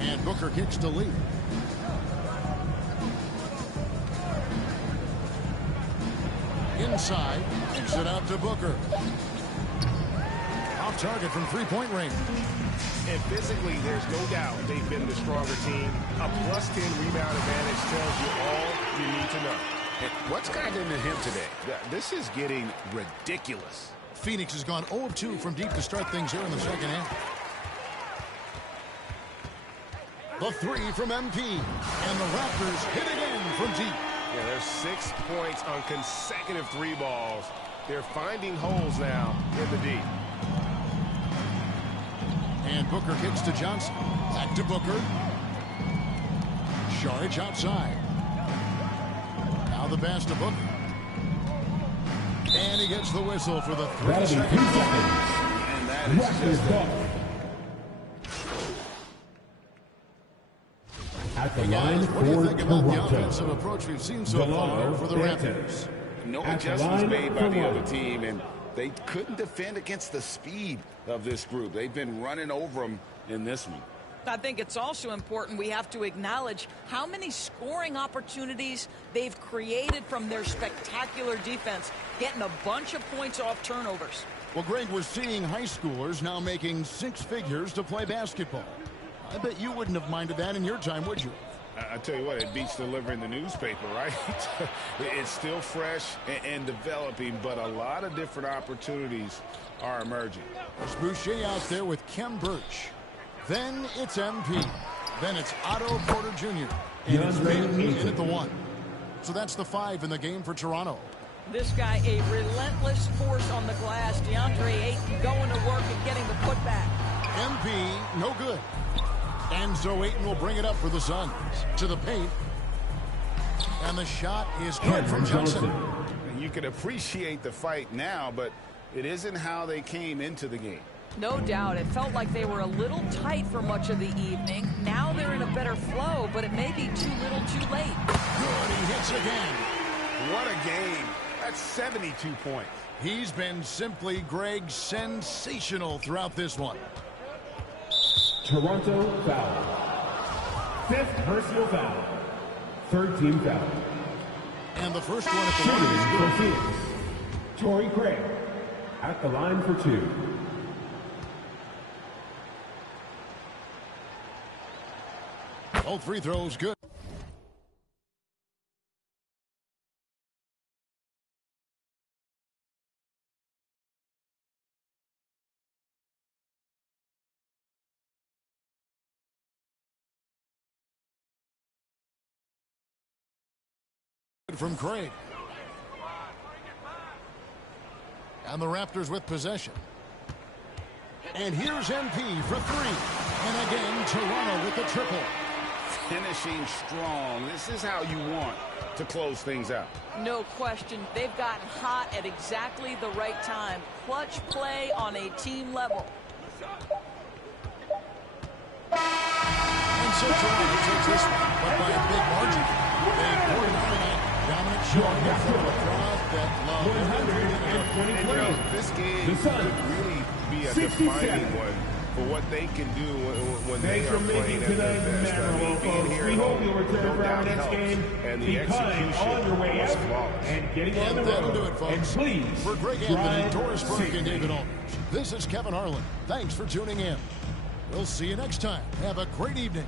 And Booker kicks to Lee. Inside, kicks it out to Booker. Off target from three-point range. And physically, there's no doubt they've been the stronger team. A +10 rebound advantage tells you all you need to know. And what's gotten into him today? This is getting ridiculous. Phoenix has gone 0 of 2 from deep to start things here in the second half. The three from MP. And the Raptors hit again from deep. Yeah, there's 6 points on consecutive 3 balls. They're finding holes now in the D. And Booker kicks to Johnson. Back to Booker. Saric outside. Now the pass to Booker. And he gets the whistle for the 3-second ball. And that is just at the line what do you for think about the Toronto? offensive approach we've seen so far for the Raptors? no At the adjustments line made by for the one. other team, and they couldn't defend against the speed of this group. They've been running over them in this one. I think it's also important we have to acknowledge how many scoring opportunities they've created from their spectacular defense, getting a bunch of points off turnovers. Well, Greg, we're seeing high schoolers now making 6 figures to play basketball. I bet you wouldn't have minded that in your time, would you? I tell you what, it beats delivering the newspaper, right? It's still fresh and developing, but a lot of different opportunities are emerging. There's Boucher out there with Kem Birch. Then it's MP. Then it's Otto Porter Jr. And it's Payton in at the 1. So that's the 5 in the game for Toronto. This guy, a relentless force on the glass. DeAndre Ayton going to work and getting the putback. MP, no good. Enzo Ayton will bring it up for the Suns. To the paint. And the shot is good from Johnson. And you can appreciate the fight now, but it isn't how they came into the game. No doubt. It felt like they were a little tight for much of the evening. Now they're in a better flow, but it may be too little too late. Good, he hits again. What a game. That's 72 points. He's been simply, Greg, sensational throughout this one. Toronto foul. 5th personal foul. 3rd team foul. And the first one at the line is good. For Phoenix, Torrey Craig at the line for 2. Both free throws good. From Craig. And the Raptors with possession. And here's MP for 3. And again, Toronto with the triple. Finishing strong. This is how you want to close things out. No question. They've gotten hot at exactly the right time. Clutch play on a team level. And so Toronto takes this one, but by a big margin. They pour it on it. Dominant showing in front of a crowd that loved it. And you know, this game could really be a defining one for what they can do when they are playing at their best. Being here at home, no doubt helps. And the execution was flawless. And getting on the That'll road. do it, folks. And please, for Greg Anthony, Doris Burke, and David Aldridge, this is Kevin Harlan. Thanks for tuning in. We'll see you next time. Have a great evening.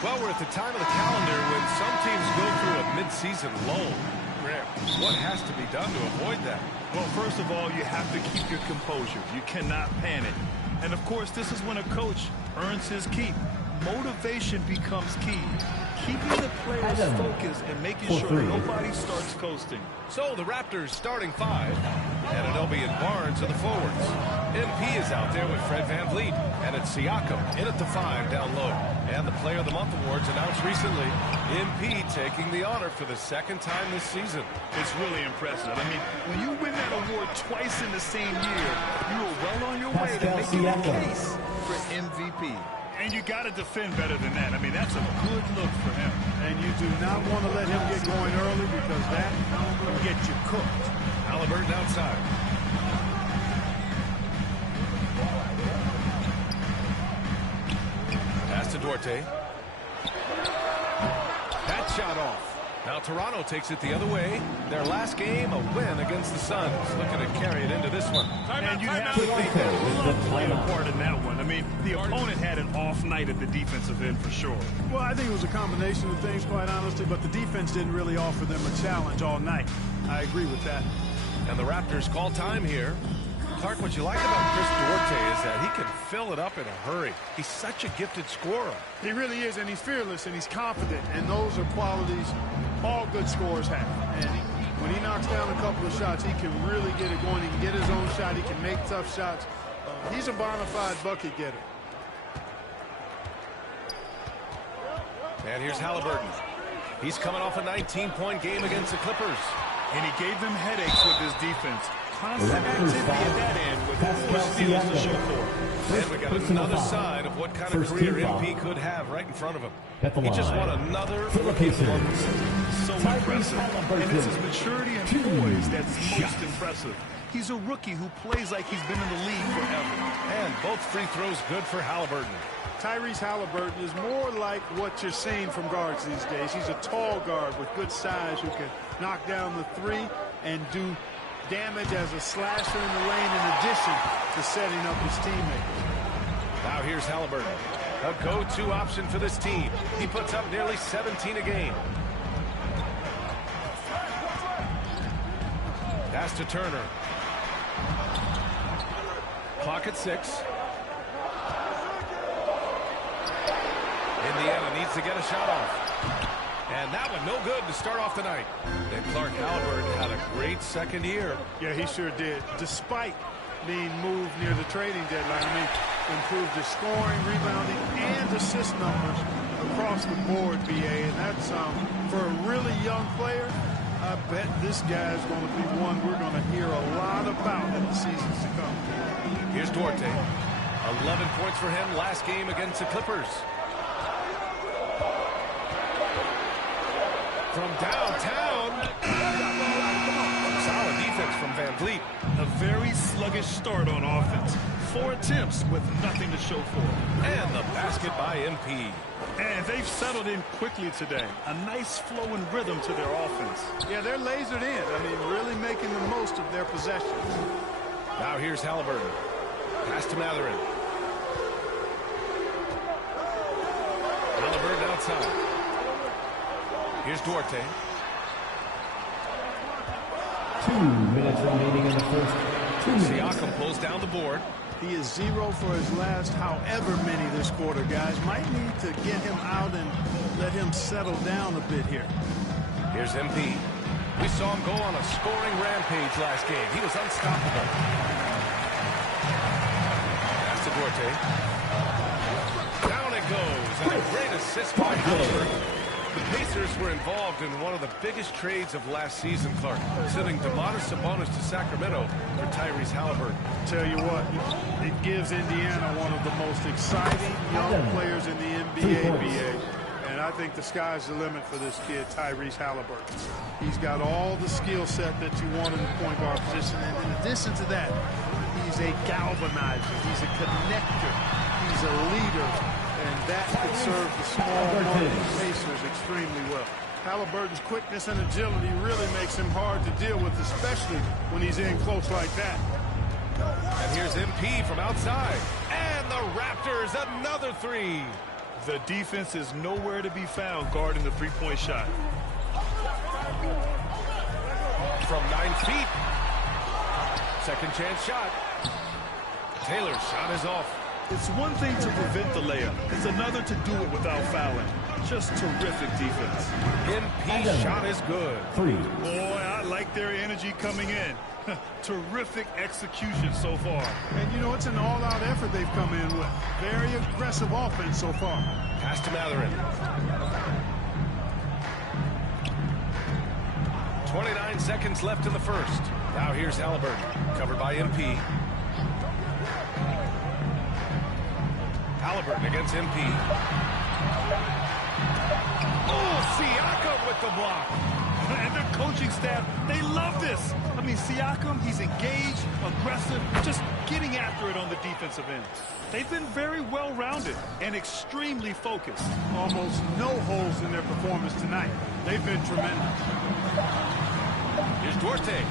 Well, we're at the time of the calendar when some teams go through a mid-season lull. What has to be done to avoid that? Well, first of all, you have to keep your composure. You cannot panic. And, of course, this is when a coach earns his keep. Motivation becomes key. Keeping the players focused and making sure nobody starts coasting. So the Raptors starting five. Anunoby and Barnes are the forwards. MP is out there with Fred VanVleet. And it's Siakam in at the 5 down low. And the Player of the Month awards announced recently. MP taking the honor for the second time this season. It's really impressive. I mean, when you win that award twice in the same year, you are well on your way to making a case for MVP. And you got to defend better than that. I mean, that's a good look for him. And you do not want to let him get going early because that will get you cooked. Halliburton outside. Pass to Duarte. That shot off. Now Toronto takes it the other way. Their last game, a win against the Suns. Looking to carry it into this one. And you have to think that played a part in that one. I mean, the opponent had an off night at the defensive end for sure. Well, I think it was a combination of things, quite honestly, but the defense didn't really offer them a challenge all night. I agree with that. And the Raptors call time here. Clark, what you like about Chris Duarte is that he can fill it up in a hurry. He's such a gifted scorer. He really is, and he's fearless, and he's confident, and those are qualities all good scorers have. And when he knocks down a couple of shots, he can really get it going. He can get his own shot. He can make tough shots. He's a bona fide bucket getter. And here's Halliburton. He's coming off a 19-point game against the Clippers. And he gave them headaches with his defense. Constant activity at that end with 4 steals to show for it. And we got another sign of what kind of career MP could have right in front of him. He just won another rookie of the month. So impressive. And it's his maturity and poise that's most impressive. He's a rookie who plays like he's been in the league forever. And both free throws good for Halliburton. Tyrese Halliburton is more like what you're seeing from guards these days. He's a tall guard with good size who can knock down the three and do damage as a slasher in the lane in addition to setting up his teammates. Now here's Halliburton. A go-to option for this team. He puts up nearly 17 a game. Pass to Turner. Clock at 6. Indiana needs to get a shot off. And that one no good to start off the night. And Clark Haliburton had a great second year. Yeah, he sure did. Despite being moved near the trading deadline, I mean, improved his scoring, rebounding, and assist numbers across the board, BA. And that's, for a really young player, I bet this guy's going to be one we're going to hear a lot about in the seasons to come. Here's Duarte. 11 points for him last game against the Clippers. From downtown. Solid defense from Van Vliet. A very sluggish start on offense. 4 attempts with nothing to show for it. And the basket by MP. And they've settled in quickly today. A nice flowing rhythm to their offense. Yeah, they're lasered in. I mean, really making the most of their possessions. Now here's Haliburton. Pass to Mathurin. Haliburton outside. Here's Duarte. 2 minutes remaining in the first. 2 minutes. Siakam pulls down the board. He is 0 for his last however many this quarter, guys. Might need to get him out and let him settle down a bit here. Here's MP. We saw him go on a scoring rampage last game. He was unstoppable. Pass to Duarte. Down it goes. And a great assist by Haliburton. The Pacers were involved in one of the biggest trades of last season, Clark, sending Domantas Sabonis to Sacramento for Tyrese Haliburton. Tell you what, it gives Indiana one of the most exciting young players in the NBA, BA. And I think the sky's the limit for this kid, Tyrese Haliburton. He's got all the skill set that you want in the point guard position. And in addition to that, he's a galvanizer. He's a connector. He's a leader. And that could serve the small market Pacers extremely well. Haliburton's quickness and agility really makes him hard to deal with, especially when he's in close like that. And here's MP from outside. And the Raptors, another 3. The defense is nowhere to be found guarding the three-point shot. From 9 feet. Second chance shot. Taylor's shot is off. It's one thing to prevent the layup. It's another to do it without fouling. Just terrific defense. MP's shot is good. 3. Boy, I like their energy coming in. Terrific execution so far. And, you know, it's an all-out effort they've come in with. Very aggressive offense so far. Pass to Mathurin. 29 seconds left in the first. Now here's Haliburton, covered by MP. Haliburton against MP. Oh, Siakam with the block. And their coaching staff, they love this. I mean, Siakam, he's engaged, aggressive, just getting after it on the defensive end. They've been very well-rounded and extremely focused. Almost no holes in their performance tonight. They've been tremendous. Here's Duarte.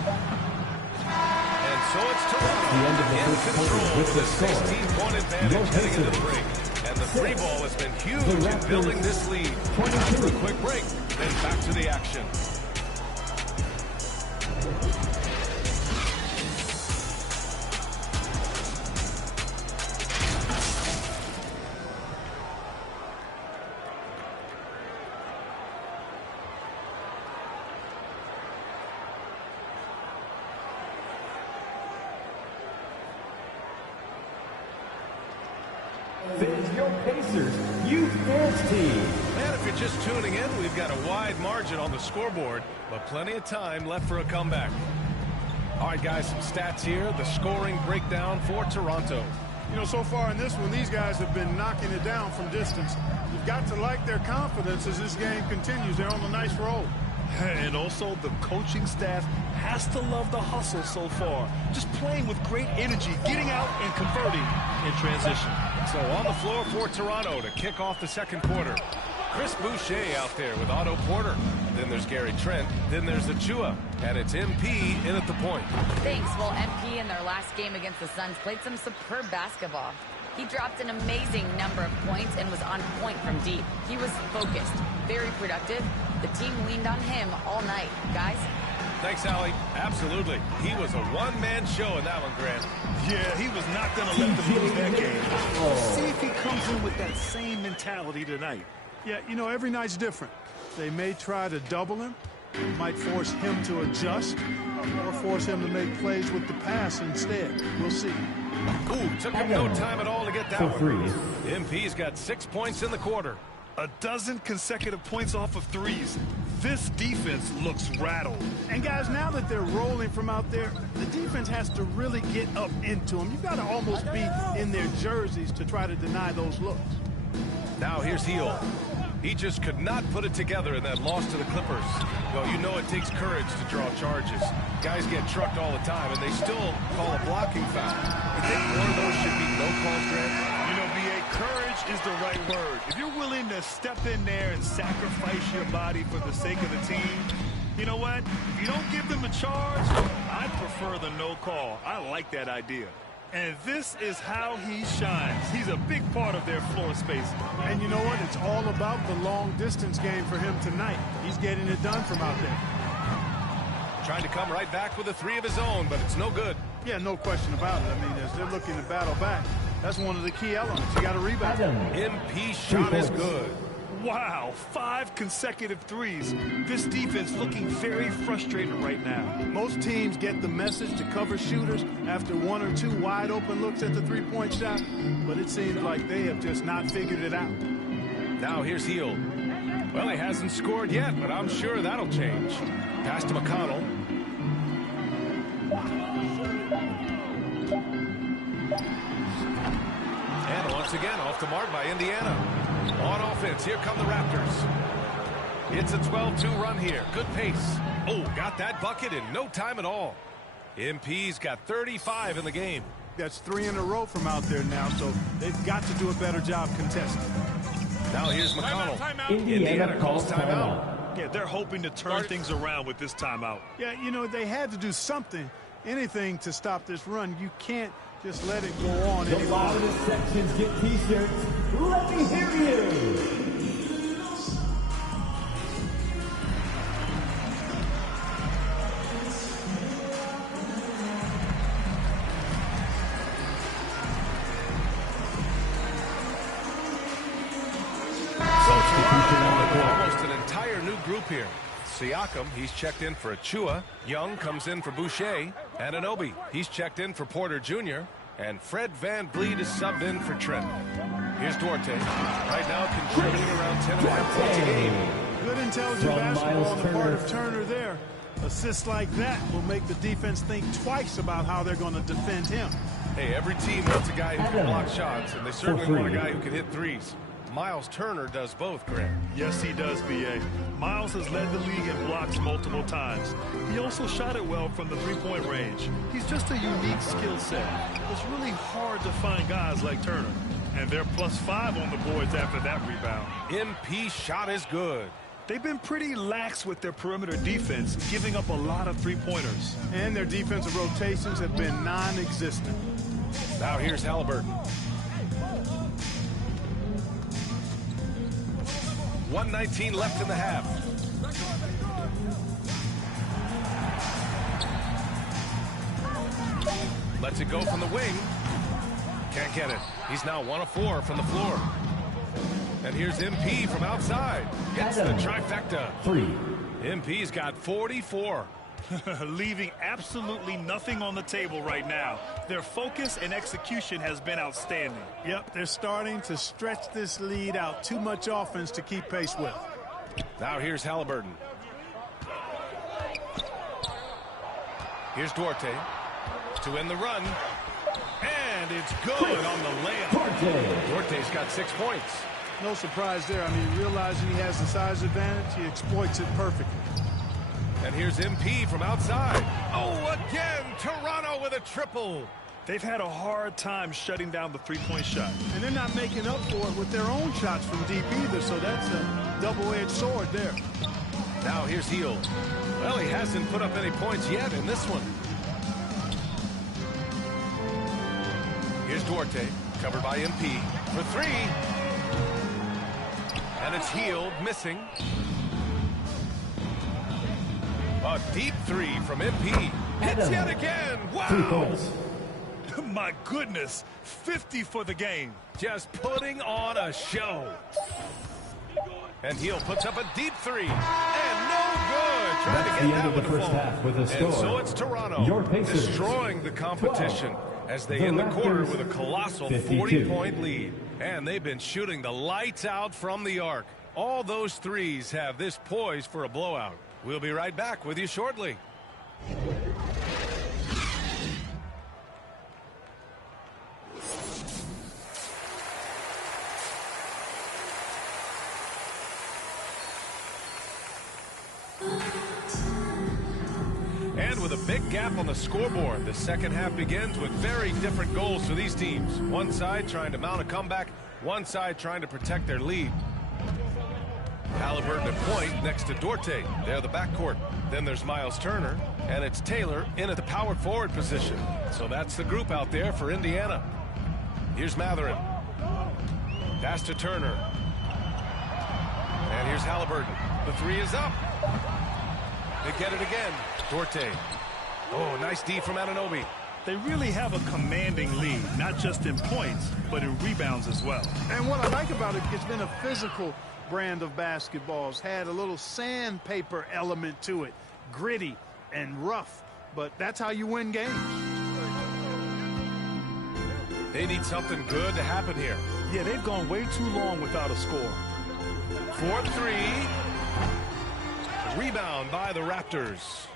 And so it's Toronto The end of the in first quarter control with the with a score. 16-point advantage heading into the break. And the 3 ball has been huge in building this lead. After a quick break, then back to the action. This is your Pacers Youth Dance Team. And if you're just tuning in, we've got a wide margin on the scoreboard, but plenty of time left for a comeback. All right, guys, some stats here. The scoring breakdown for Toronto. You know, so far in this one, these guys have been knocking it down from distance. You've got to like their confidence as this game continues. They're on a nice roll. And also, the coaching staff has to love the hustle so far. Just playing with great energy, getting out and converting in transition. So on the floor for Toronto to kick off the second quarter. Chris Boucher out there with Otto Porter. Then there's Gary Trent. Then there's Achua. And it's MP in at the point. Thanks. Well, MP in their last game against the Suns played some superb basketball. He dropped an amazing number of points and was on point from deep. He was focused, very productive. The team leaned on him all night. Guys? Thanks, Allie. Absolutely. He was a one-man show in that one, Grant. Yeah, he was not going to let them lose that game. Let's see if he comes in with that same mentality tonight. Yeah, you know, every night's different. They may try to double him. Might force him to adjust or force him to make plays with the pass instead. We'll see. Ooh, took him no time at all to get that one. MP's got 6 points in the quarter. A dozen consecutive points off of threes. This defense looks rattled. And guys, now that they're rolling from out there, the defense has to really get up into them. You've got to almost be in their jerseys to try to deny those looks. Now here's Hield. He just could not put it together in that loss to the Clippers. Well, you know it takes courage to draw charges. Guys get trucked all the time, and they still call a blocking foul. You think one of those should be no calls, Grant? You know, B.A., courage is the right word. If you're willing to step in there and sacrifice your body for the sake of the team, you know what? If you don't give them a charge, I prefer the no call. I like that idea. And this is how he shines. He's a big part of their floor space. And you know what? It's all about the long-distance game for him tonight. He's getting it done from out there. Trying to come right back with a three of his own, but it's no good. Yeah, no question about it. I mean, as they're looking to battle back, that's one of the key elements. You got to rebound. MP shot is good. Wow, 5 consecutive threes. This defense looking very frustrated right now. Most teams get the message to cover shooters after 1 or 2 wide open looks at the three-point shot, but it seems like they have just not figured it out. Now here's Hield. Well, he hasn't scored yet, but I'm sure that'll change. Pass to McConnell. And once again, off the mark by Indiana. On offense, here come the Raptors. It's a 12-2 run here. Good pace. Oh, got that bucket in no time at all. MP's got 35 in the game. That's 3 in a row from out there now, so they've got to do a better job contesting. Now here's McConnell. Timeout. Indiana calls timeout. Yeah, they're hoping to turn things around with this timeout. Yeah, you know, they had to do something, anything to stop this run. You can't just let it go on anymore. The bottom sections get T-shirts. Let me hear you. Almost an entire new group here. Siakam, he's checked in for Achua. Young comes in for Boucher. Anunoby, he's checked in for Porter Jr. And Fred VanVleet is subbed in for Trent. Here's Duarte. Right now contributing around 10.5 points a game. Good intelligent basketball on the part of Turner there. Assists like that will make the defense think twice about how they're going to defend him. Hey, every team wants a guy who can block shots, and they certainly want a guy who can hit threes. Miles Turner does both, Grant. Yes, he does, B.A. Miles has led the league in blocks multiple times. He also shot it well from the three-point range. He's just a unique skill set. It's really hard to find guys like Turner. And they're +5 on the boards after that rebound. MP shot is good. They've been pretty lax with their perimeter defense, giving up a lot of three-pointers. And their defensive rotations have been non-existent. Now here's Halliburton. 1:19 left in the half. Lets it go from the wing. Can't get it. He's now 1 of 4 from the floor. And here's MP from outside. Gets the trifecta. 3. MP's got 44. Leaving absolutely nothing on the table right now. Their focus and execution has been outstanding. Yep, they're starting to stretch this lead out. Too much offense to keep pace with. Now here's Halliburton. Here's Duarte to end the run. And it's good on the layup. Duarte's got 6 points. No surprise there. I mean, realizing he has the size advantage, he exploits it perfectly. And here's MP from outside. Oh, again, Toronto with a triple. They've had a hard time shutting down the three-point shot. And they're not making up for it with their own shots from deep either, so that's a double-edged sword there. Now here's Hield. Well, he hasn't put up any points yet in this one. Here's Duarte, covered by MP for 3. And it's Hield missing. A deep 3 from MP. Hits yet again. Wow. My goodness. 50 for the game. Just putting on a show. And Hield puts up a deep three. And no good. Trying to get that one to fall. And so it's Toronto destroying the competition as they end the quarter with a colossal 40-point lead. And they've been shooting the lights out from the arc. All those threes have this poised for a blowout. We'll be right back with you shortly. And with a big gap on the scoreboard, the second half begins with very different goals for these teams. One side trying to mount a comeback, one side trying to protect their lead. Haliburton at point next to Duarte. They're the backcourt. Then there's Miles Turner, and it's Taylor in at the power forward position. So that's the group out there for Indiana. Here's Mathurin. Pass to Turner. And here's Haliburton. The three is up. They get it again. Duarte. Oh, nice D from Anunoby. They really have a commanding lead, not just in points, but in rebounds as well. And what I like about it, it's been a physical brand of basketball. It's had a little sandpaper element to it. Gritty and rough, but that's how you win games. They need something good to happen here. Yeah, they've gone way too long without a score. 4-3. Rebound by the Raptors.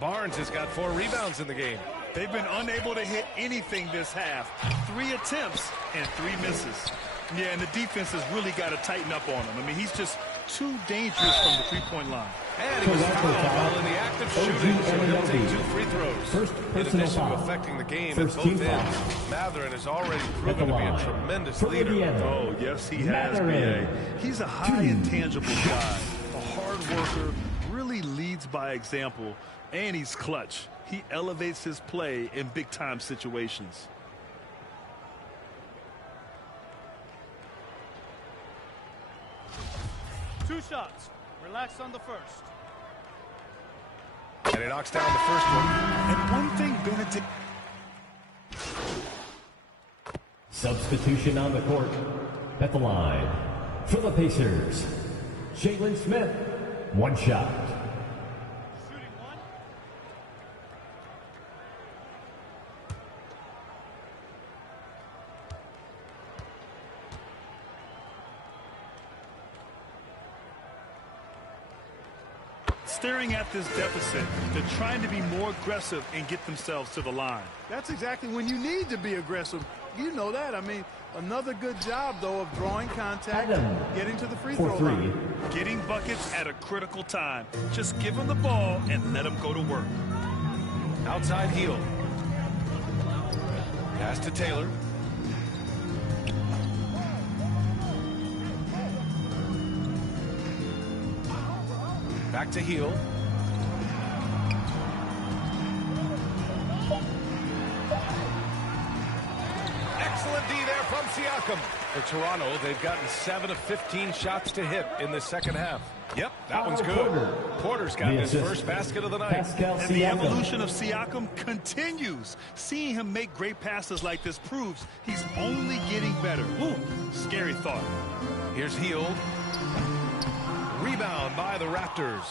Barnes has got 4 rebounds in the game. They've been unable to hit anything this half. 3 attempts and 3 misses. Yeah, and the defense has really got to tighten up on him. I mean, he's just too dangerous from the three-point line. And he was fouled while in the act of shooting, so he'll take 2 free throws. In addition to affecting the game at both ends, Mathurin has already proven to be a tremendous leader. Oh, yes, he has, B.A. He's a high intangible guy, a hard worker, really leads by example, and he's clutch. He elevates his play in big-time situations. Two shots. Relax on the first. And he knocks down the first one. And one thing Benedict... Substitution on the court. At the line. For the Pacers, Jalen Smith. 1 shot. Staring at this deficit, they're trying to be more aggressive and get themselves to the line. That's exactly when you need to be aggressive. You know that. I mean, another good job, though, of drawing contact, getting to the free throw line. Getting buckets at a critical time. Just give them the ball and let them go to work. Outside Hield. Pass to Taylor. Back to Hield. Excellent D there from Siakam. For Toronto, they've gotten 7 of 15 shots to hit in the second half. Yep, that one's good. Porter's got his first basket of the night. And the evolution of Siakam continues. Seeing him make great passes like this proves he's only getting better. Ooh, scary thought. Here's Hield. Rebound by the Raptors.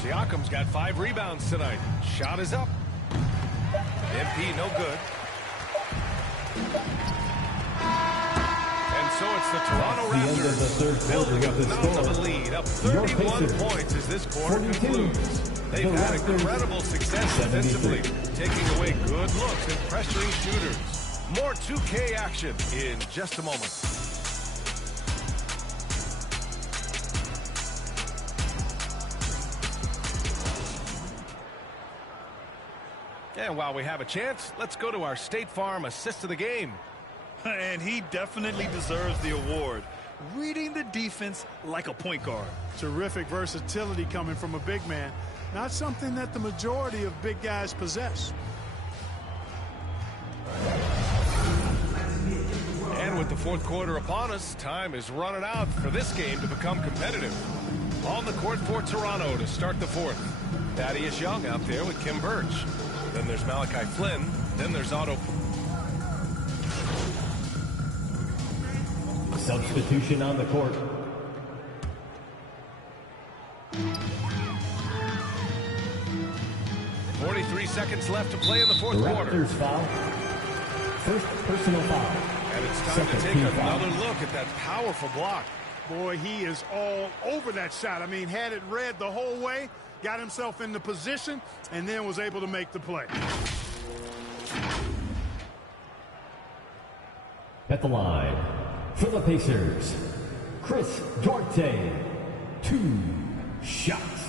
Siakam's got 5 rebounds tonight. Shot is up. MP no good. And so it's the Toronto Raptors building up the mountain of a lead, up 31 points as this quarter concludes. They've had incredible success defensively, taking away good looks and pressuring shooters. More 2K action in just a moment. And while we have a chance, let's go to our State Farm assist of the game. And he definitely deserves the award. Reading the defense like a point guard. Terrific versatility coming from a big man. Not something that the majority of big guys possess. And with the fourth quarter upon us, time is running out for this game to become competitive. On the court for Toronto to start the fourth. Thaddeus Young out there with Kim Birch. Then there's Malachi Flynn. Then there's Otto. Substitution on the court. seconds left to play in the fourth quarter. Raptors foul. First personal foul. And it's time to take another look at that powerful block. Boy, he is all over that shot. I mean, had it read the whole way, got himself in the position, and then was able to make the play. At the line, for the Pacers, Chris Duarte, 2 shots.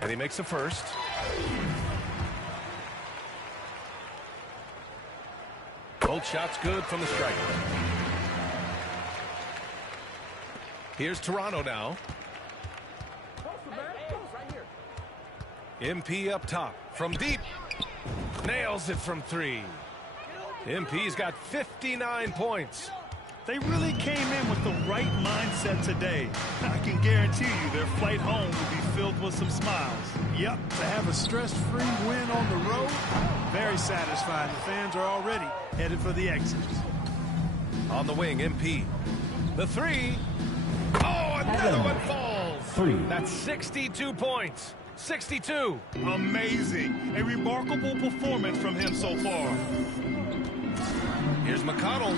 And he makes the first. Both shots good from the striker. Here's Toronto now. MP up top from deep. Nails it from 3. MP's got 59 points. They really came in with the right mindset today. I can guarantee you their flight home will be filled with some smiles. Yep, to have a stress-free win on the road, very satisfying. The fans are already headed for the exits. On the wing, MP. The 3. Oh, another one falls. 3. That's 62 points. 62. Amazing. A remarkable performance from him so far. Here's McConnell.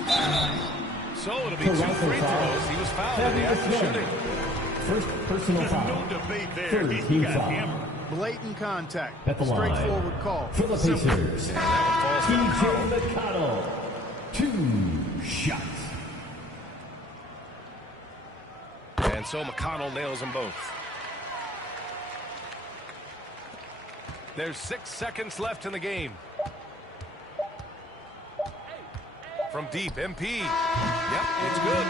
So it'll be 2 free throws. He was fouled in the act of shooting. First personal foul. No debate there. Third He team got foul. hammered. Blatant contact. At the line, straightforward call. for the Pacers, TJ McConnell, 2 shots. And so McConnell nails them both. There's 6 seconds left in the game. From deep, MP. Yep, it's good.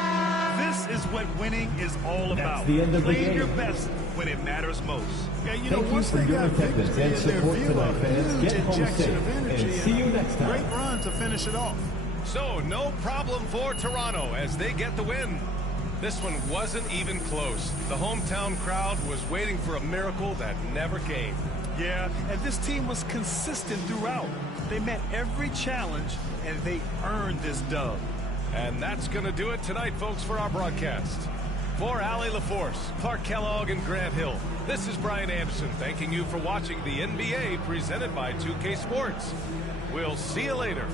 This is what winning is all about. the end of the Playing game. your best when it matters most. Yeah, you Thank know, you once for they your got attendance victory and in their support view, tonight, a fans. huge Get home injection safe, of energy and see you next time. Great run to finish it off. So no problem for Toronto as they get the win. This one wasn't even close. The hometown crowd was waiting for a miracle that never came. Yeah, and this team was consistent throughout. They met every challenge, and they earned this dub. And that's going to do it tonight, folks, for our broadcast. For Allie LaForce, Clark Kellogg, and Grant Hill, this is Brian Anderson thanking you for watching the NBA presented by 2K Sports. We'll see you later.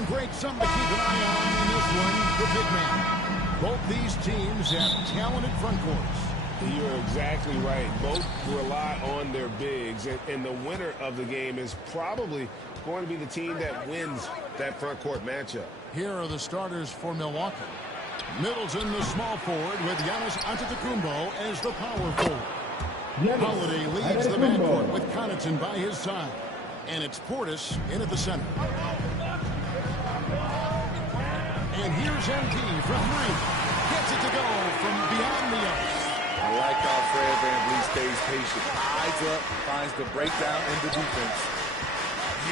And great, something to keep an eye on in this one, the big man. Both these teams have talented front courts. You're exactly right. Both rely on their bigs, and the winner of the game is probably going to be the team that wins that front court matchup. Here are the starters for Milwaukee. Middleton, the small forward, with Giannis Antetokounmpo as the power forward. Holiday leads the backcourt with Connaughton by his side. And it's Portis in at the center. And here's MP from three. Gets it to go from beyond the arc. I like how Fred VanVleet stays patient. Eyes up, finds the breakdown in the defense.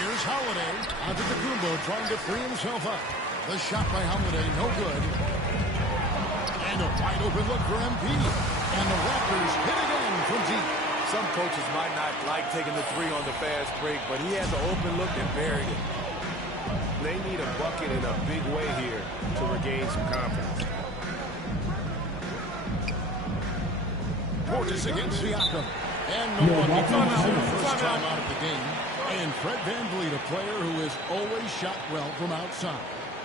Here's Holiday. Antetokounmpo trying to free himself up. The shot by Holiday, no good. And a wide open look for MP. And the Raptors hit again from deep. Some coaches might not like taking the three on the fast break, but he has an open look and buried it. They need a bucket in a big way here to regain some confidence. Portis against Siakam. And Milwaukee comes in the first time out of the game. And Fred VanVleet, a player who has always shot well from outside.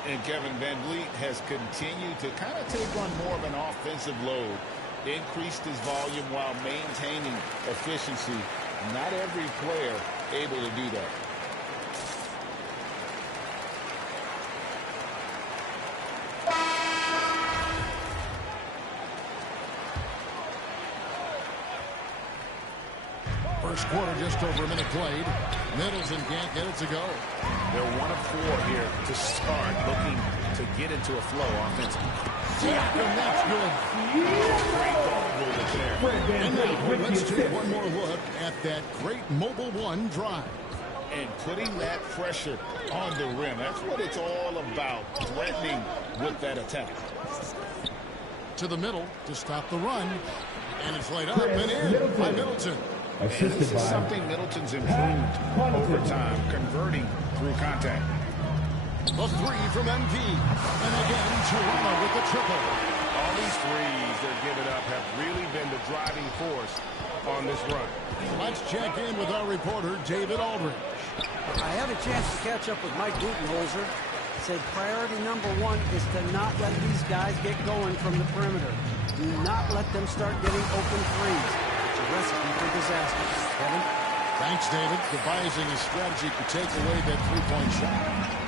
And Kevin VanVleet has continued to kind of take on more of an offensive load. Increased his volume while maintaining efficiency. Not every player able to do that. First quarter, just over a minute played. Middleton can't get it to go. They're 1 of 4 here to start, looking to get into a flow offensively. Siakam, that's good. Great ball movement there. And now let's take one more look at that great Mobile One drive. And putting that pressure on the rim. That's what it's all about, threatening with that attack. To the middle to stop the run. And it's laid up and in by Middleton. And this is something Middleton's improved over time, converting through contact. A three from MP. And again, Toronto with the triple. All these threes they're giving up have really been the driving force on this run. Let's check in with our reporter, David Aldridge. I had a chance to catch up with Mike Budenholzer. Said priority number 1 is to not let these guys get going from the perimeter. Do not let them start getting open threes. It's a recipe for disaster. Kevin? Thanks, David. Devising a strategy to take away that three-point shot.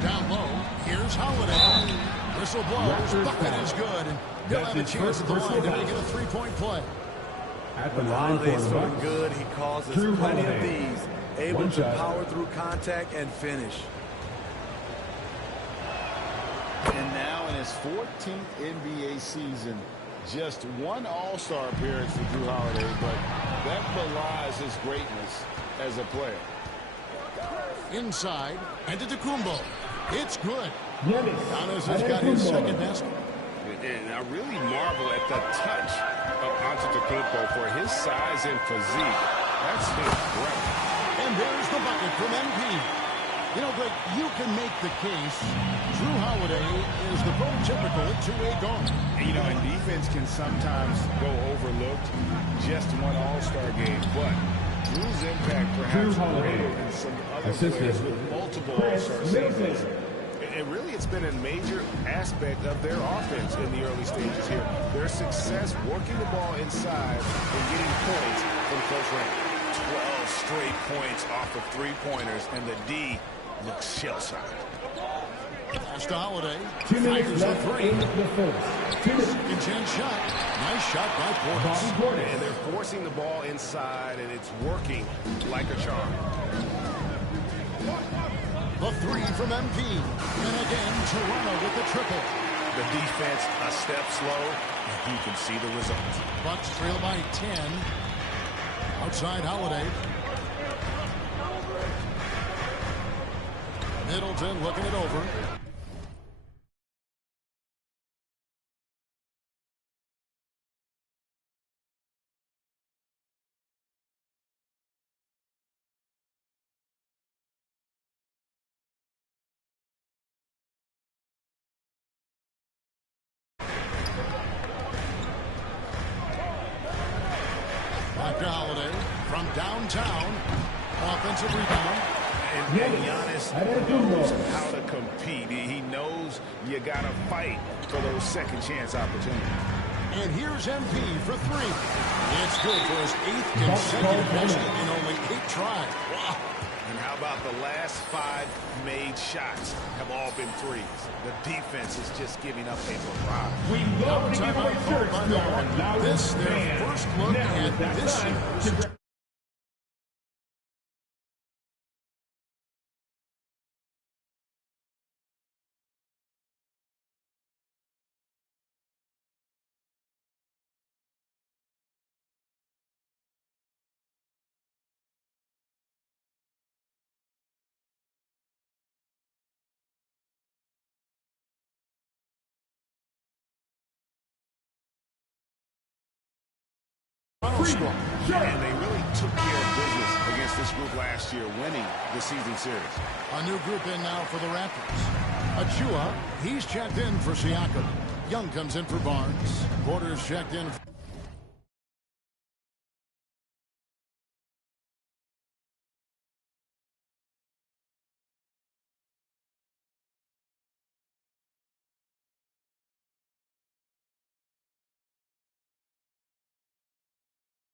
Down low, here's Holiday. Whistle blows, bucket is good, and he'll have a chance at the line to make it a three-point play. When Holiday's feeling good, he causes plenty of these, able to power through contact and finish. And now in his 14th NBA season, just one All-Star appearance for Jrue Holiday, but that belies his greatness as a player. Inside, Antetokounmpo. It's good. Giannis has got his second basket. And I really marvel at the touch of Antetokounmpo for his size and physique. That's incredible. And there's the bucket from MP. You know, Greg, you can make the case Jrue Holiday is the prototypical two-way guard. You know, and defense can sometimes go overlooked. Just one All-Star game, but Jrue's impact perhaps greater than some other players with multiple All-Star seasons. And really, it's been a major aspect of their offense in the early stages here. Their success working the ball inside and getting points from close range. 12 straight points off of three-pointers, and the D looks shell-shocked. Pass to Holiday. 2 minutes left three. in the first. 2 minutes. Intense shot. Nice shot by Portis. And they're forcing the ball inside, and it's working like a charm. The three from MP. And again, Toronto with the triple. The defense a step slow, and you can see the results. Bucks trail by 10. Outside Holiday. Middleton looking it over. Back to Holiday from downtown. Offensive rebound. And And Giannis knows how to compete. He knows you got to fight for those second chance opportunities. And here's MP for three. It's good for his 8th consecutive basket in only 8 tries. Wow. And how about the last 5 made shots have all been threes? The defense is just giving up a barrage. Now a timeout called by no one. This their first look at this series. And they really took care of business against this group last year, winning the season series. A new group in now for the Raptors. Achua, he's checked in for Siakam. Young comes in for Barnes. Porter's checked in.